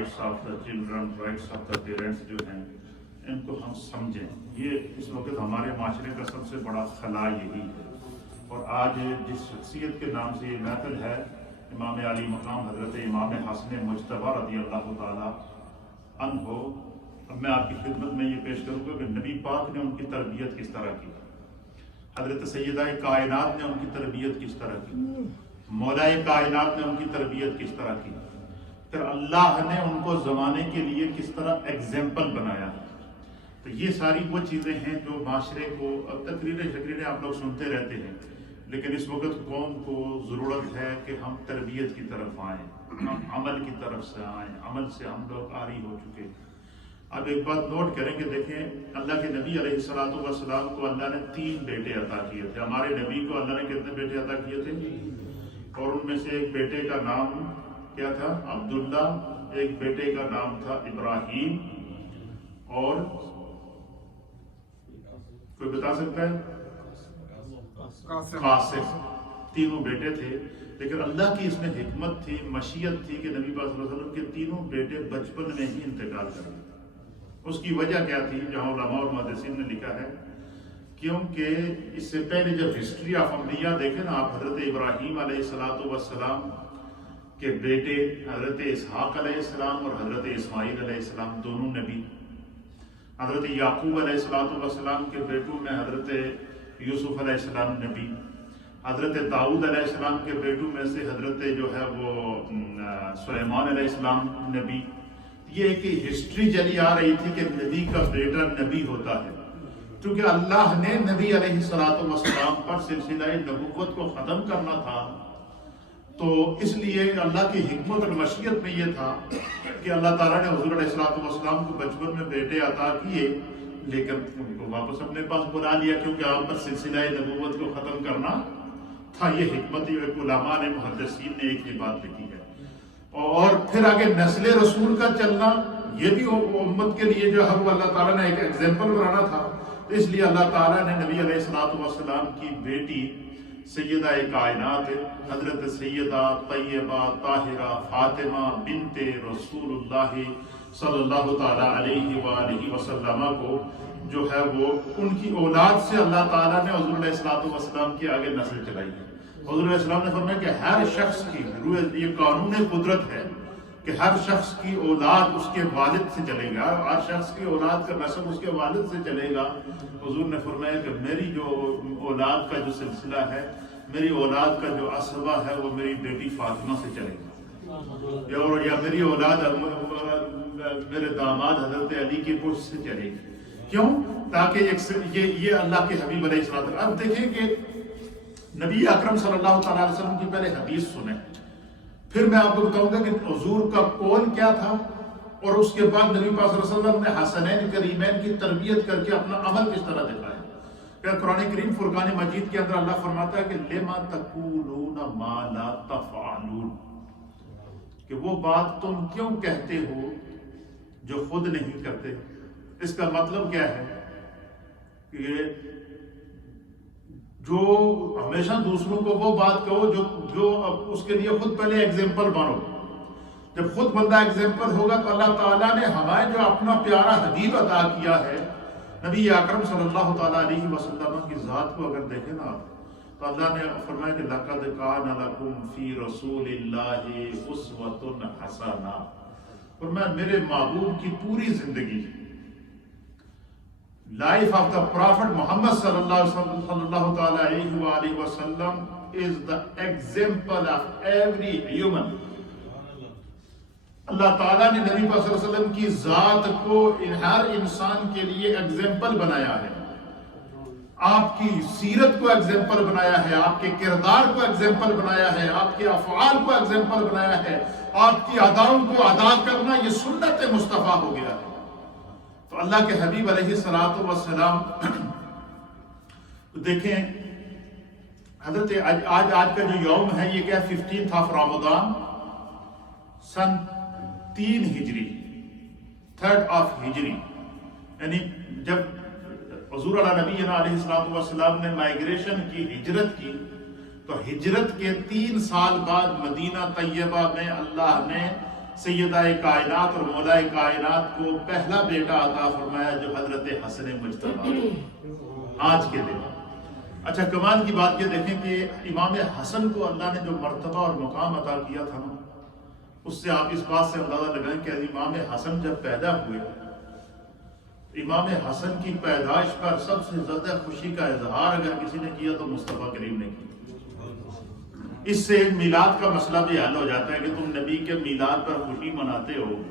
Rights of the children, rights of the parents جو ہیں ان کو ہم سمجھیں. یہ اس وقت ہمارے معاشرے کا سب سے بڑا خلا یہی ہے. اور آج جس شخصیت کے نام سے یہ محفل ہے، امام علی مقام حضرت امام حسن مجتبی رضی اللہ تعالیٰ عنہ، اب میں آپ کی خدمت میں یہ پیش کروں گا کہ نبی پاک نے ان کی تربیت کس طرح کی، حضرت سیدہ کائنات نے ان کی تربیت کس طرح کی، مولائے کائنات نے ان کی تربیت کس طرح کی، پھر اللہ نے ان کو زمانے کے لیے کس طرح ایگزامپل بنایا ہے. تو یہ ساری وہ چیزیں ہیں جو معاشرے کو، اب تقریریں آپ لوگ سنتے رہتے ہیں، لیکن اس وقت قوم کو ضرورت ہے کہ ہم تربیت کی طرف آئیں، ہم عمل کی طرف سے آئیں. عمل سے ہم لوگ عاری ہو چکے. اب ایک بات نوٹ کریں کہ دیکھیں، اللہ کے نبی علیہ الصلوۃ والسلام کو اللہ نے 3 بیٹے عطا کیے تھے. ہمارے نبی کو اللہ نے کتنے بیٹے عطا کیے تھے؟ اور ان میں سے ایک بیٹے کا نام کیا تھا؟ عبداللہ. ایک بیٹے کا نام تھا ابراہیم، اور کوئی بتا سکتا ہے؟ قاسم. تینوں بیٹے تھے. لیکن اللہ کی اس میں حکمت تھی، مشیت تھی کہ نبی پاک صلی اللہ علیہ وسلم کے تینوں بیٹے بچپن میں ہی انتقال کر گئے. اس کی وجہ کیا تھی؟ جہاں علماء اور محدثین نے لکھا ہے کیونکہ اس سے پہلے جب ہسٹری آف انبیاء دیکھیں نا آپ، حضرت ابراہیم علیہ السلام کے بیٹے حضرت اسحاق علیہ السلام اور حضرت اسماعیل علیہ السلام دونوں نبی. حضرت یعقوب علیہ السلام کے بیٹوں میں حضرت یوسف علیہ السلام نبی. حضرت داؤد علیہ السلام کے بیٹوں میں سے حضرت جو ہے وہ سلیمان علیہ السلام نبی. یہ ایک ہسٹری چلی آ رہی تھی کہ نبی کا بیٹا نبی ہوتا ہے. کیونکہ اللہ نے نبی علیہ السلام پر سلسلہ نبوت کو ختم کرنا تھا، تو اس لیے اللہ کی حکمت اور مشیت میں یہ تھا کہ اللہ تعالیٰ نے حضور علیہ السلام کو بچپن میں بیٹے عطا کیے، لیکن ان کو واپس اپنے پاس بلا لیا کیونکہ آپ پر سلسلہ نبوت کو ختم کرنا تھا. یہ حکمت علماء نے، محدثین نے ایک یہ بات لکھی ہے. اور پھر آگے نسل رسول کا چلنا، یہ بھی امت کے لیے جو ہے وہ اللہ تعالیٰ نے ایک ایگزامپل بنانا تھا. اس لیے اللہ تعالیٰ نے نبی علیہ السلام کی بیٹی سیدہ کائنات حضرت سیدہ طیبہ طاہرہ فاطمہ بنت رسول اللہ صلی اللہ تعالیٰ علیہ وآلہ وسلم کو جو ہے وہ ان کی اولاد سے اللہ تعالیٰ نے حضور علیہ السلام کی آگے نسل چلائی ہے. حضور علیہ السلام نے فرمایا کہ ہر شخص کی، یہ قانون قدرت ہے کہ ہر شخص کی اولاد اس کے والد سے چلے گا، ہر شخص کی اولاد کا نسب اس کے والد سے چلے گا. حضور نے فرمایا کہ میری جو اولاد کا جو سلسلہ ہے، میری اولاد کا جو عصبہ ہے وہ میری بیٹی فاطمہ سے چلے گا، یا میری اولاد میرے داماد حضرت علی کی پشت سے چلے گی. کیوں؟ تاکہ یہ اللہ کے حبیب علیہ السلام. اب دیکھیں کہ نبی اکرم صلی اللہ تعالیٰ علیہ وسلم کی پہلے حدیث سنیں، پھر میں آپ کو بتاؤں گا کہ حضور کا قول کیا تھا، اور اس کے بعد نبی پاک صلی اللہ علیہ وسلم نے حسنین کریمین کی تربیت کر کے اپنا عمل کس طرح دکھایا. کہ قرآن کریم فرقان مجید کے اندر اللہ فرماتا ہے کہ لما تقولون ما لا تفعلون، کہ وہ بات تم کیوں کہتے ہو جو خود نہیں کرتے. اس کا مطلب کیا ہے کہ جو ہمیشہ دوسروں کو وہ بات کہو جو اس کے لیے خود پہلے ایگزامپل بنو. جب خود بندہ ایگزامپل ہوگا تو اللہ تعالیٰ نے ہمیں جو اپنا پیارا حبیب عطا کیا ہے، نبی اکرم صلی اللہ تعالیٰ علیہ وسلم کی ذات کو اگر دیکھیں نا تو اللہ نے فرمایا کہ لَقَدْ كَانَ لَكُمْ فِي رَسُولِ اللَّهِ أُسْوَةٌ حَسَنَةٌ. فرمایا میرے محبوب کی پوری زندگی، لائف آف دا پرافٹ محمد صلی اللہ تعالیٰ علیہ وآلہ وسلم is the example of every human. اللہ تعالیٰ نے نبی پاک صلی اللہ علیہ وسلم کی ذات کو ہر انسان کے لیے ایگزامپل بنایا ہے. آپ کی سیرت کو ایگزامپل بنایا ہے، آپ کے کردار کو ایگزامپل بنایا ہے، آپ کے افعال کو ایگزامپل بنایا ہے. آپ کی اداؤں کو ادا کرنا یہ سنت مصطفیٰ ہو گیا ہے. تو اللہ کے حبیب علیہ الصلوۃ والسلام دیکھیں، حضرت آج کا جو یوم ہے یہ کیا 15th of رمضان سن 3 ہجری 3rd of ہجری، یعنی جب حضور نبی علیہ السلام نے مائیگریشن کی، ہجرت کی، تو ہجرت کے 3 سال بعد مدینہ طیبہ میں اللہ نے سیدہ کائنات اور مولا کائنات کو پہلا بیٹا عطا فرمایا جو حضرت حسن مجتبی آج کے دن۔ اچھا کمال کی بات یہ دیکھیں کہ امام حسن کو اللہ نے جو مرتبہ اور مقام عطا کیا تھا نا، اس سے آپ اس بات سے اندازہ لگائیں کہ امام حسن جب پیدا ہوئے، امام حسن کی پیدائش پر سب سے زیادہ خوشی کا اظہار اگر کسی نے کیا تو مصطفیٰ کریم نے کیا۔ اس سے میلاد کا مسئلہ بھی حل ہو جاتا ہے کہ تم نبی کے میلاد پر خوشی مناتے ہو،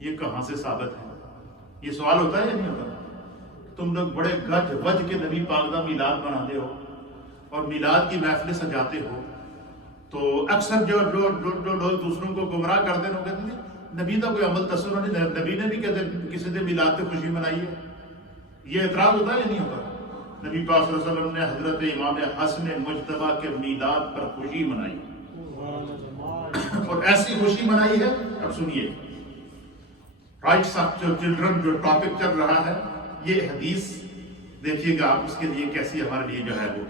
یہ کہاں سے ثابت ہے؟ یہ سوال ہوتا ہے یا نہیں ہوتا؟ تم لوگ بڑے گج وج کے نبی پاک کا میلاد مناتے ہو اور میلاد کی محفلیں سجاتے ہو، تو اکثر جو لوگ دوسروں کو گمراہ کرتے ہیں وہ کہتے ہیں نبی کا کوئی عمل تصور نہیں، نبی نے بھی کہتے کسی نے میلاد پہ خوشی منائی ہے، یہ اعتراض ہوتا ہے یا نہیں ہوتا؟ نبی پاک صلی اللہ علیہ وسلم نے حضرت امام حسن مجتبی کے میلاد پر خوشی منائی، اور ایسی خوشی منائی ہے۔ اب سنیے، رائٹس آف چلڈرن جو ٹاپک چل رہا ہے، یہ حدیث دیکھیے گا آپ، اس کے لیے کیسی ہمارے لیے جو ہے وہ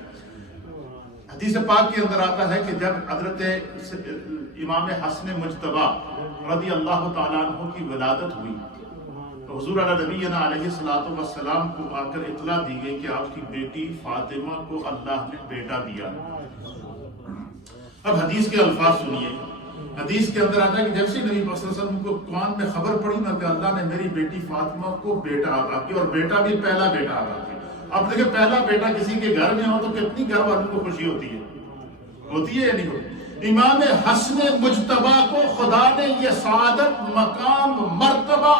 حدیث پاک کے اندر آتا ہے کہ جب حضرت امام حسن مجتبی رضی اللہ تعالیٰ عنہ کی ولادت ہوئی تو حضور نبینا علیہ السلام کو آ کر اطلاع دی گئی کہ آپ کی بیٹی فاطمہ کو اللہ نے بیٹا دیا۔ اب حدیث کے الفاظ سنیے، حدیث کے اندر آتا ہے کہ جب سے نبی صلی اللہ علیہ وسلم کو قرآن میں خبر پڑی نا کہ اللہ نے میری بیٹی فاطمہ کو بیٹا عطا کیا، اور بیٹا بھی پہلا بیٹا عطا کیا۔ اب دیکھیں پہلا بیٹا کسی کے گھر میں ہو تو کتنی گھر والوں کو خوشی ہوتی ہے یا نہیں ہوتی؟ امام حسن مجتبی کو خدا نے یہ سعادت، مقام، مرتبہ،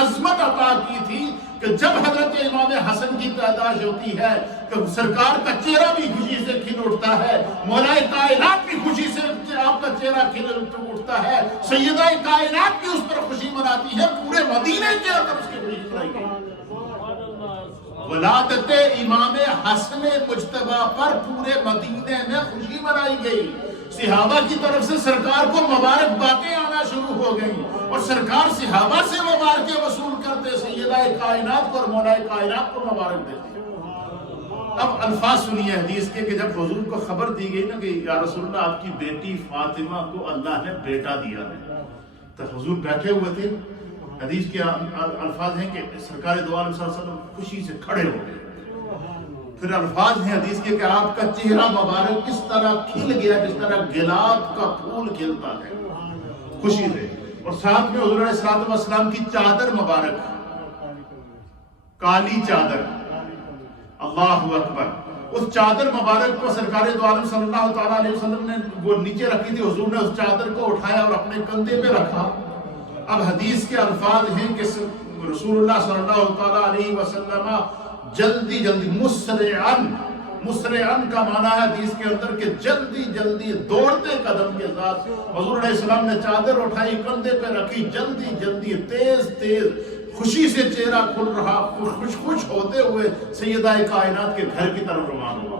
عظمت عطا کی تھی کہ جب حضرت امام حسن کی پیدائش ہوتی ہے کہ سرکار کا چہرہ بھی خوشی سے کھل اٹھتا ہے، مولا کائنات بھی خوشی سے آپ کا چہرہ کھل اٹھتا ہے، سیدہ کائنات بھی اس پر خوشی مناتی ہے، پورے مدینے کے اندر اس کی خوشی منائی گئی۔ ولادت امام حسن مجتبی پر پورے مدینے میں خوشی منائی گئی، صحابہ کی طرف سے سرکار کو مبارک باتیں آنا شروع ہو گئیں، اور سرکار صحابہ سے مبارکیں وصول کرتے، سیدہ کائنات کو اور مولا کائنات کو مبارک دیتے۔ اب الفاظ سنیے حدیث کے کہ جب حضور کو خبر دی گئی نا کہ یا رسول اللہ آپ کی بیٹی فاطمہ کو اللہ نے بیٹا دیا ہے، تو حضور بیٹھے ہوئے تھے۔ حدیث کے الفاظ ہیں کہ سرکار دو عالم صلی اللہ علیہ وسلم خوشی سے کھڑے ہو گئے۔ پھر الفاظ ہیں حدیث کے کہ آپ کا چہرہ مبارک اس طرح کھل گیا جس طرح گلاب کا پھول کھلتا ہے خوشی سے، اور ساتھ میں حضور علیہ السلام کی چادر مبارک، کالی چادر، اللہ اکبر، اس چادر مبارک کو سرکار دو عالم صلی اللہ تعالیٰ علیہ وسلم نے وہ نیچے رکھی تھی، حضور نے اس چادر کو اٹھایا اور اپنے کندھے پہ رکھا۔ اب حدیث کے الفاظ ہیں کہ رسول اللہ صلی اللہ تعالیٰ علیہ وسلم جلدی جلدی مسرعن کا معنی ہے حدیث کے اندر کہ جلدی جلدی دوڑتے قدم کے ساتھ حضور علیہ السلام نے چادر اٹھائی، کندھے پہ رکھی، جلدی جلدی تیز تیز خوشی سے چہرہ کھل رہا، خوش ہوتے ہوئے سیدہ کائنات کے گھر کی طرف روانہ ہوا،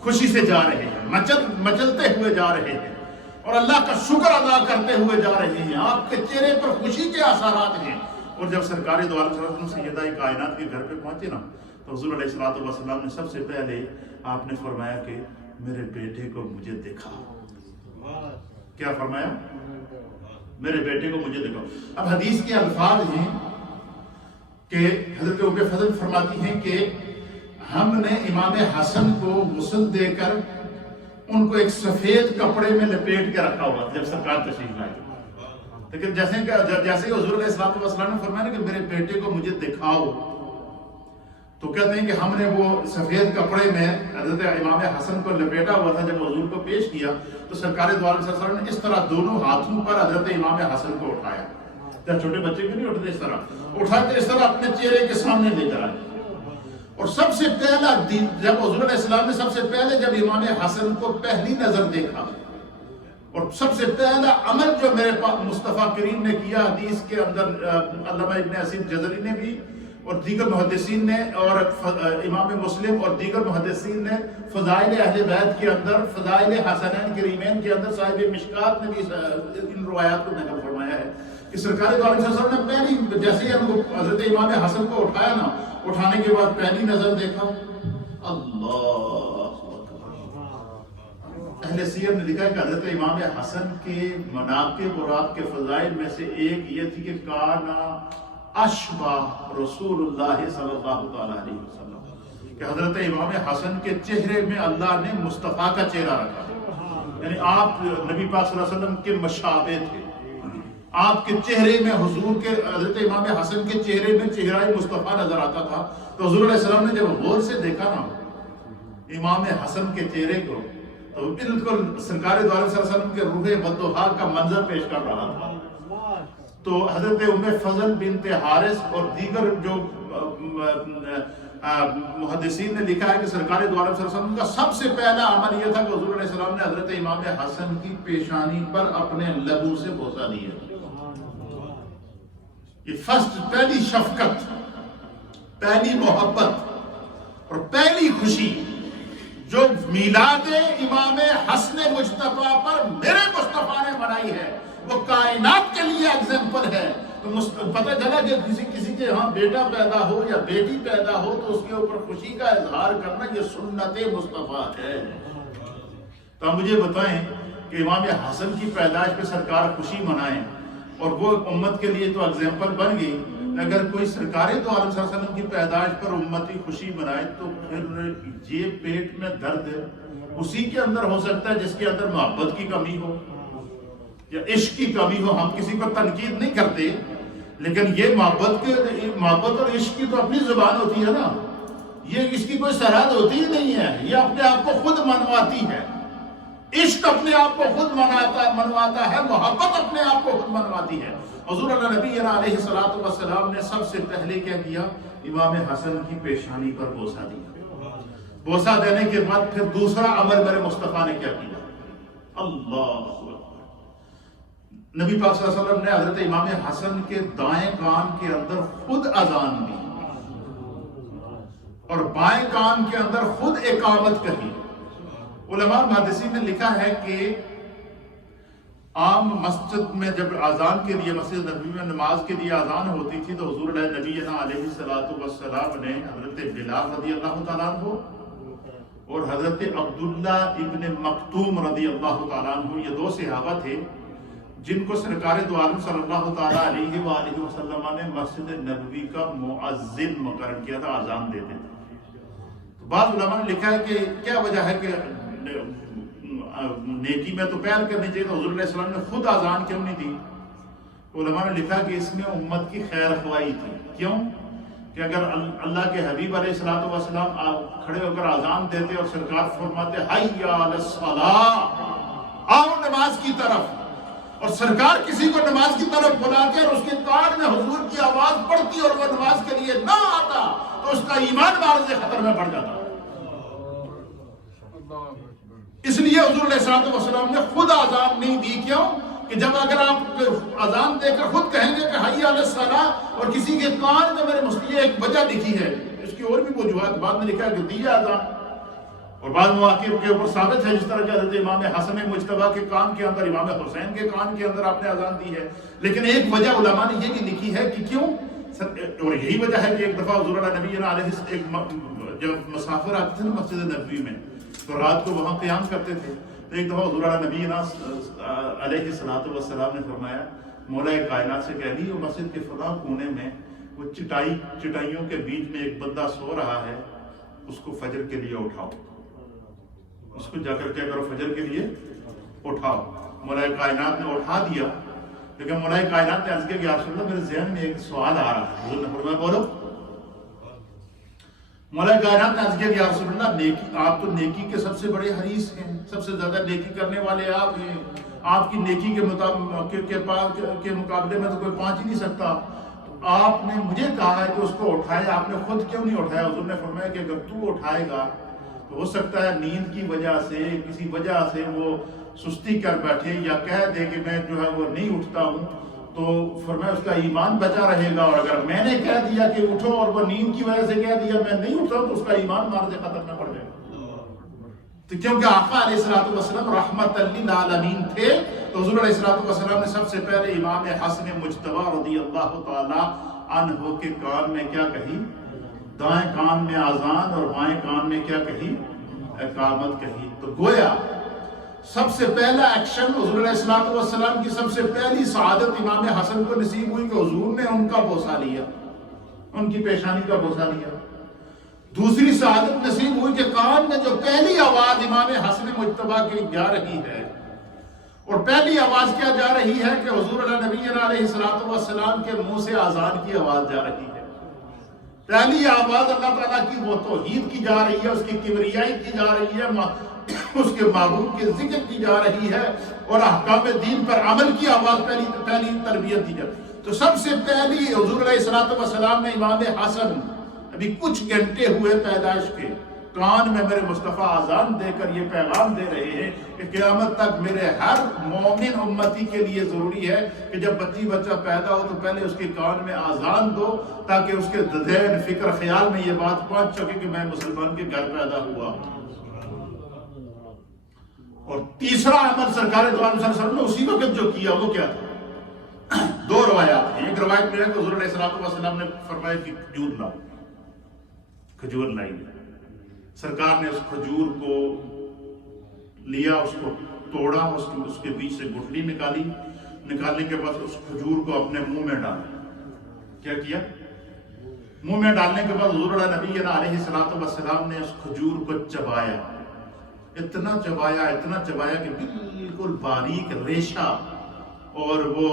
خوشی سے جا رہے ہیں، مچلتے ہوئے جا رہے ہیں اور اللہ کا شکر ادا کرتے ہوئے جا رہے ہیں، آپ کے چہرے پر خوشی کے اثرات ہیں۔ اور جب سرکار دو عالم صلی اللہ علیہ وسلم سیدہ کائنات کے گھر پہ پہنچے نا تو حضور علیہ السلام نے سب سے پہلے آپ نے فرمایا کہ میرے بیٹے کو مجھے دکھاؤ۔ کیا فرمایا؟ میرے بیٹے کو مجھے دکھاؤ۔ اب حدیث کے الفاظ ہیں کہ حضرت ام فضل فرماتی ہیں کہ ہم نے امام حسن کو غسل دے کر ان کو ایک سفید کپڑے میں لپیٹ کے رکھا ہوا جب سرکار تشریف لائے، لیکن جیسے کہ حضور علیہ السلام نے فرمایا کہ میرے بیٹے کو مجھے دکھاؤ، تو کہتے ہیں کہ ہم نے وہ سفید کپڑے میں حضرت امام حسن کو لپیٹا ہوا تھا، جب حضور کو پیش کیا تو سرکار دو عالم صلی اللہ علیہ وسلم نے اس طرح دونوں ہاتھوں پر حضرت امام حسن کو اٹھایا، جب چھوٹے بچے کو نہیں اٹھتے اس طرح اٹھاتے، اس طرح اپنے چہرے کے سامنے لے کر آئے۔ اور سب سے پہلا دن جب حضور علیہ السلام نے سب سے پہلے جب امام حسن کو پہلی نظر دیکھا، اور سب سے پہلا عمل جو میرے پاس مصطفیٰ کریم نے کیا حدیث کے اندر، علامہ ابن حسین جزری نے بھی اور دیگر محدثین نے اور امام مسلم اور دیگر محدثین نے فضائل اہل بیت کے اندر، فضائل حسنین کریمین کے اندر صاحب مشکات نے بھی ان روایات کو نقل فرمایا ہے کہ سرکار دو عالم صلی اللہ علیہ وسلم نے پہلی جیسے ہی حضرت امام حسن کو اٹھایا نا، اٹھانے کے بعد پہلی نظر دیکھا، اللہ اہل سیر نے لکھا کہ حضرت امام حسن کے مناقب اور آپ کے فضائل میں سے ایک یہ تھی کہ کانا اشبہ رسول اللہ صلی اللہ تعالیٰ علیہ وسلم، کہ حضرت امام حسن کے چہرے میں اللہ نے مصطفیٰ کا چہرہ رکھا، یعنی آپ نبی پاک صلی اللہ علیہ وسلم کے مشابہ تھے، آپ کے چہرے میں حضور کے حضرت امام حسن کے چہرے میں چہرہ مصطفیٰ نظر آتا تھا۔ تو حضور علیہ السلام نے جب غور سے دیکھا نا امام حسن کے چہرے کو، تو بالکل سرکار دو عالم صلی اللہ علیہ وسلم کے روح بدوحا کا منظر پیش کر رہا تھا۔ تو حضرت ام فضل بنت حارث اور دیگر جو محدثین نے لکھا ہے کہ سرکار دو عالم صلی اللہ علیہ وسلم کا سب سے پہلا عمل یہ تھا کہ حضور علیہ السلام نے حضرت امام حسن کی پیشانی پر اپنے لبوں سے بوسہ دیا۔ یہ فرسٹ، پہلی شفقت، پہلی محبت اور پہلی خوشی جو میلاد امام حسن مجتبیٰ پر میرے مصطفیٰ نے منائی ہے، وہ کائنات کے لیے ایگزامپل ہے۔ تو پتہ چلا کہ کسی کے ہاں بیٹا پیدا ہو یا بیٹی پیدا ہو تو اس کے اوپر خوشی کا اظہار کرنا یہ سنت مصطفیٰ ہے۔ تو مجھے بتائیں کہ امام حسن کی پیدائش پہ سرکار خوشی منائیں اور وہ امت کے لیے تو ایگزامپل بن گئی، اگر کوئی سرکار دو عالم صلی اللہ علیہ وسلم کی پیدائش پر امتی خوشی منائے تو پھر یہ پیٹ میں درد اسی کے اندر ہو سکتا ہے جس کے اندر محبت کی کمی ہو یا عشق کی کمی ہو۔ ہم کسی پر تنقید نہیں کرتے، لیکن یہ محبت اور عشق کی تو اپنی زبان ہوتی ہے نا، یہ اس کی کوئی سرحد ہوتی ہی نہیں ہے، یہ اپنے آپ کو خود منواتی ہے۔ عشق اپنے آپ کو خود منواتا ہے، محبت اپنے آپ کو خود منواتی ہے۔ حضور اللہ نبی علیہ السلام نے سب سے پہلے کیا کیا؟ امام حسن کی پیشانی پر بوسہ دیا۔ بوسہ دینے کے بعد پھر دوسرا عمل میرے مصطفیٰ نے کیا کیا؟ اللہ نبی پاک صلی اللہ علیہ وسلم نے حضرت امام حسن کے دائیں کان کے اندر خود اذان دی اور بائیں کان کے اندر خود اقامت کہی۔ علماء محدثین نے لکھا ہے کہ عام مسجد میں جب اذان کے لیے، مسجد نبی میں نماز کے لیے اذان ہوتی تھی تو حضور نبی علیہ السلام نے حضرت بلال رضی اللہ تعالیٰ عنہ اور حضرت عبداللہ ابن مکتوم رضی اللہ تعالیٰ عنہ، یہ دو صحابہ تھے جن کو سرکار دو عالم صلی اللہ تعالیٰ علیہ وآلہ وسلم نے مسجد نبوی کا مؤذن مقرر کیا تھا، اذان دیتے تھے۔ تو بعض علماء نے لکھا ہے کہ کیا وجہ ہے کہ نیکی میں تو پہل کرنی چاہیے، تو حضور علیہ السلام نے خود اذان کیوں نہیں دی؟ علماء نے لکھا کہ اس میں امت کی خیر خواہی تھی۔ کیوں کہ اگر اللہ کے حبیب علیہ السلام آپ کھڑے ہو کر اذان دیتے اور سرکار فرماتے حی علی الصلاۃ، آؤ نماز کی طرف، اور سرکار کسی کو نماز کی طرف بلاتے اور اس کے کان میں حضور کی آواز پڑتی اور وہ نماز کے لیے نہ آتا تو اس کا ایمان معرض خطر میں پڑ جاتا۔ اس لیے حضور علیہ السلام نے خود اذان نہیں دی۔ کیوں کہ جب اگر آپ اذان دے کر خود کہیں گے کہ حی علی الصلاۃ اور کسی کے کان میں میرے مسئلے ایک وجہ لکھی ہے، اس کی اور بھی وجوہات بعد میں لکھا ہے کہ دیا اذان، اور بعض مواقع کے اوپر ثابت ہے جس طرح کہ حضرت امام حسن مجتبیٰ کے کان کے اندر، امام حسین کے کان کے اندر آپ نے اذان دی ہے۔ لیکن ایک وجہ علماء نے یہ بھی لکھی ہے کہ کیوں، اور یہی وجہ ہے کہ ایک دفعہ حضور نبی علیہ جب مسافر آتے تھے نا مسجد نبوی میں تو رات کو وہاں قیام کرتے تھے، تو ایک دفعہ حضور نبی علیہ السلام نے فرمایا مولا کائنات سے کہہ دی مسجد کے فلاں کونے میں وہ چٹائیوں کے بیچ میں ایک بندہ سو رہا ہے، اس کو فجر کے لیے اٹھاؤ، اس کو جا کر کیا کرو، فجر کے لیے اٹھاؤ۔ مولا کائنات نے اٹھا دیا، لیکن مولا کائنات نے عرض کیا کہ یا رسول اللہ میرے ذہن میں ایک سوال آ رہا ہے۔ حضور نے فرمایا بولو۔ مولا کائنات نے عرض کیا کہ یا رسول اللہ نیکی، آپ تو نیکی کے سب سے بڑے حریص ہیں، سب سے زیادہ نیکی کرنے والے آپ ہیں، آپ کی نیکی کے مقابلے میں تو کوئی پہنچ ہی نہیں سکتا، آپ نے مجھے کہا ہے کہ اس کو اٹھائے، آپ نے خود کیوں نہیں اٹھایا؟ حضور نے فرمایا کہ اگر تو اٹھائے گا تو ہو سکتا ہے نیند کی وجہ سے، کسی وجہ سے وہ سستی کر بیٹھے یا کہہ دے کہ میں جو ہے وہ نہیں اٹھتا ہوں، تو فرمایا اس کا ایمان بچا رہے گا، اور اگر میں نے کہہ دیا کہ اٹھو اور وہ نیند کی وجہ سے کہہ دیا میں نہیں اٹھتا ہوں تو اس کا ایمان معرض خطر میں پڑ جائے گا۔ تو کیونکہ آقا علیہ السلام رحمت للعالمین تھے، تو حضور علیہ السلام نے سب سے پہلے امام حسن مجتبیٰ رضی اللہ تعالی عنہ کے کان میں کیا کہی؟ دائیں کان میں اذان اور بائیں کان میں کیا کہی؟ اقامت کہی۔ تو گویا سب سے پہلا ایکشن حضور علیہ الصلوۃ والسلام کی سب سے پہلی سعادت امام حسن کو نصیب ہوئی کہ حضور نے ان کا بوسہ لیا، ان کی پیشانی کا بوسہ لیا۔ دوسری سعادت نصیب ہوئی کہ کان میں جو پہلی آواز امام حسن مجتبیٰ کی جا رہی ہے، اور پہلی آواز کیا جا رہی ہے کہ حضور نبی علیہ الصلوۃ والسلام کے منہ سے اذان کی آواز جا رہی ہے۔ پہلی آواز اللہ تعالیٰ کی وہ توحید کی جا رہی ہے، اس کی کبریائی کی جا رہی ہے، اس کے معبود کے ذکر کی جا رہی ہے، اور احکام دین پر عمل کی آواز پہلی تربیت دی جائے۔ تو سب سے پہلی حضور علیہ الصلوۃ والسلام نے امام حسن ابھی کچھ گھنٹے ہوئے پیدائش کے، کان میں میرے مصطفیٰ اذان دے کر یہ پیغام دے رہے ہیں کہ قیامت تک میرے ہر مومن امتی کے لیے ضروری ہے کہ جب بچہ پیدا ہو تو پہلے اس کے کان میں اذان دو، تاکہ اس کے ذہن فکر خیال میں یہ بات پہنچ سکے کہ میں مسلمان کے گھر پیدا ہوا ہوں۔ اور تیسرا عمل سرکار دو عالم صلی اللہ علیہ وسلم نے اسی وقت جو کیا وہ کیا تھا؟ دو روایات ہیں۔ ایک روایت میں ہے کہ حضور علیہ الصلوۃ والسلام نے فرمایا کہ کھجور لاؤ، کھجور لائی۔ سرکار نے اس کھجور کو لیا، اس کو توڑا، اس کے بیچ سے گٹھلی نکالی، نکالنے کے بعد اس کھجور کو اپنے منہ میں ڈالا۔ کیا کیا؟ منہ میں ڈالنے کے بعد حضور نبی علیہ الصلوۃ والسلام نے اس کھجور کو چبایا، اتنا چبایا کہ بالکل باریک ریشہ اور وہ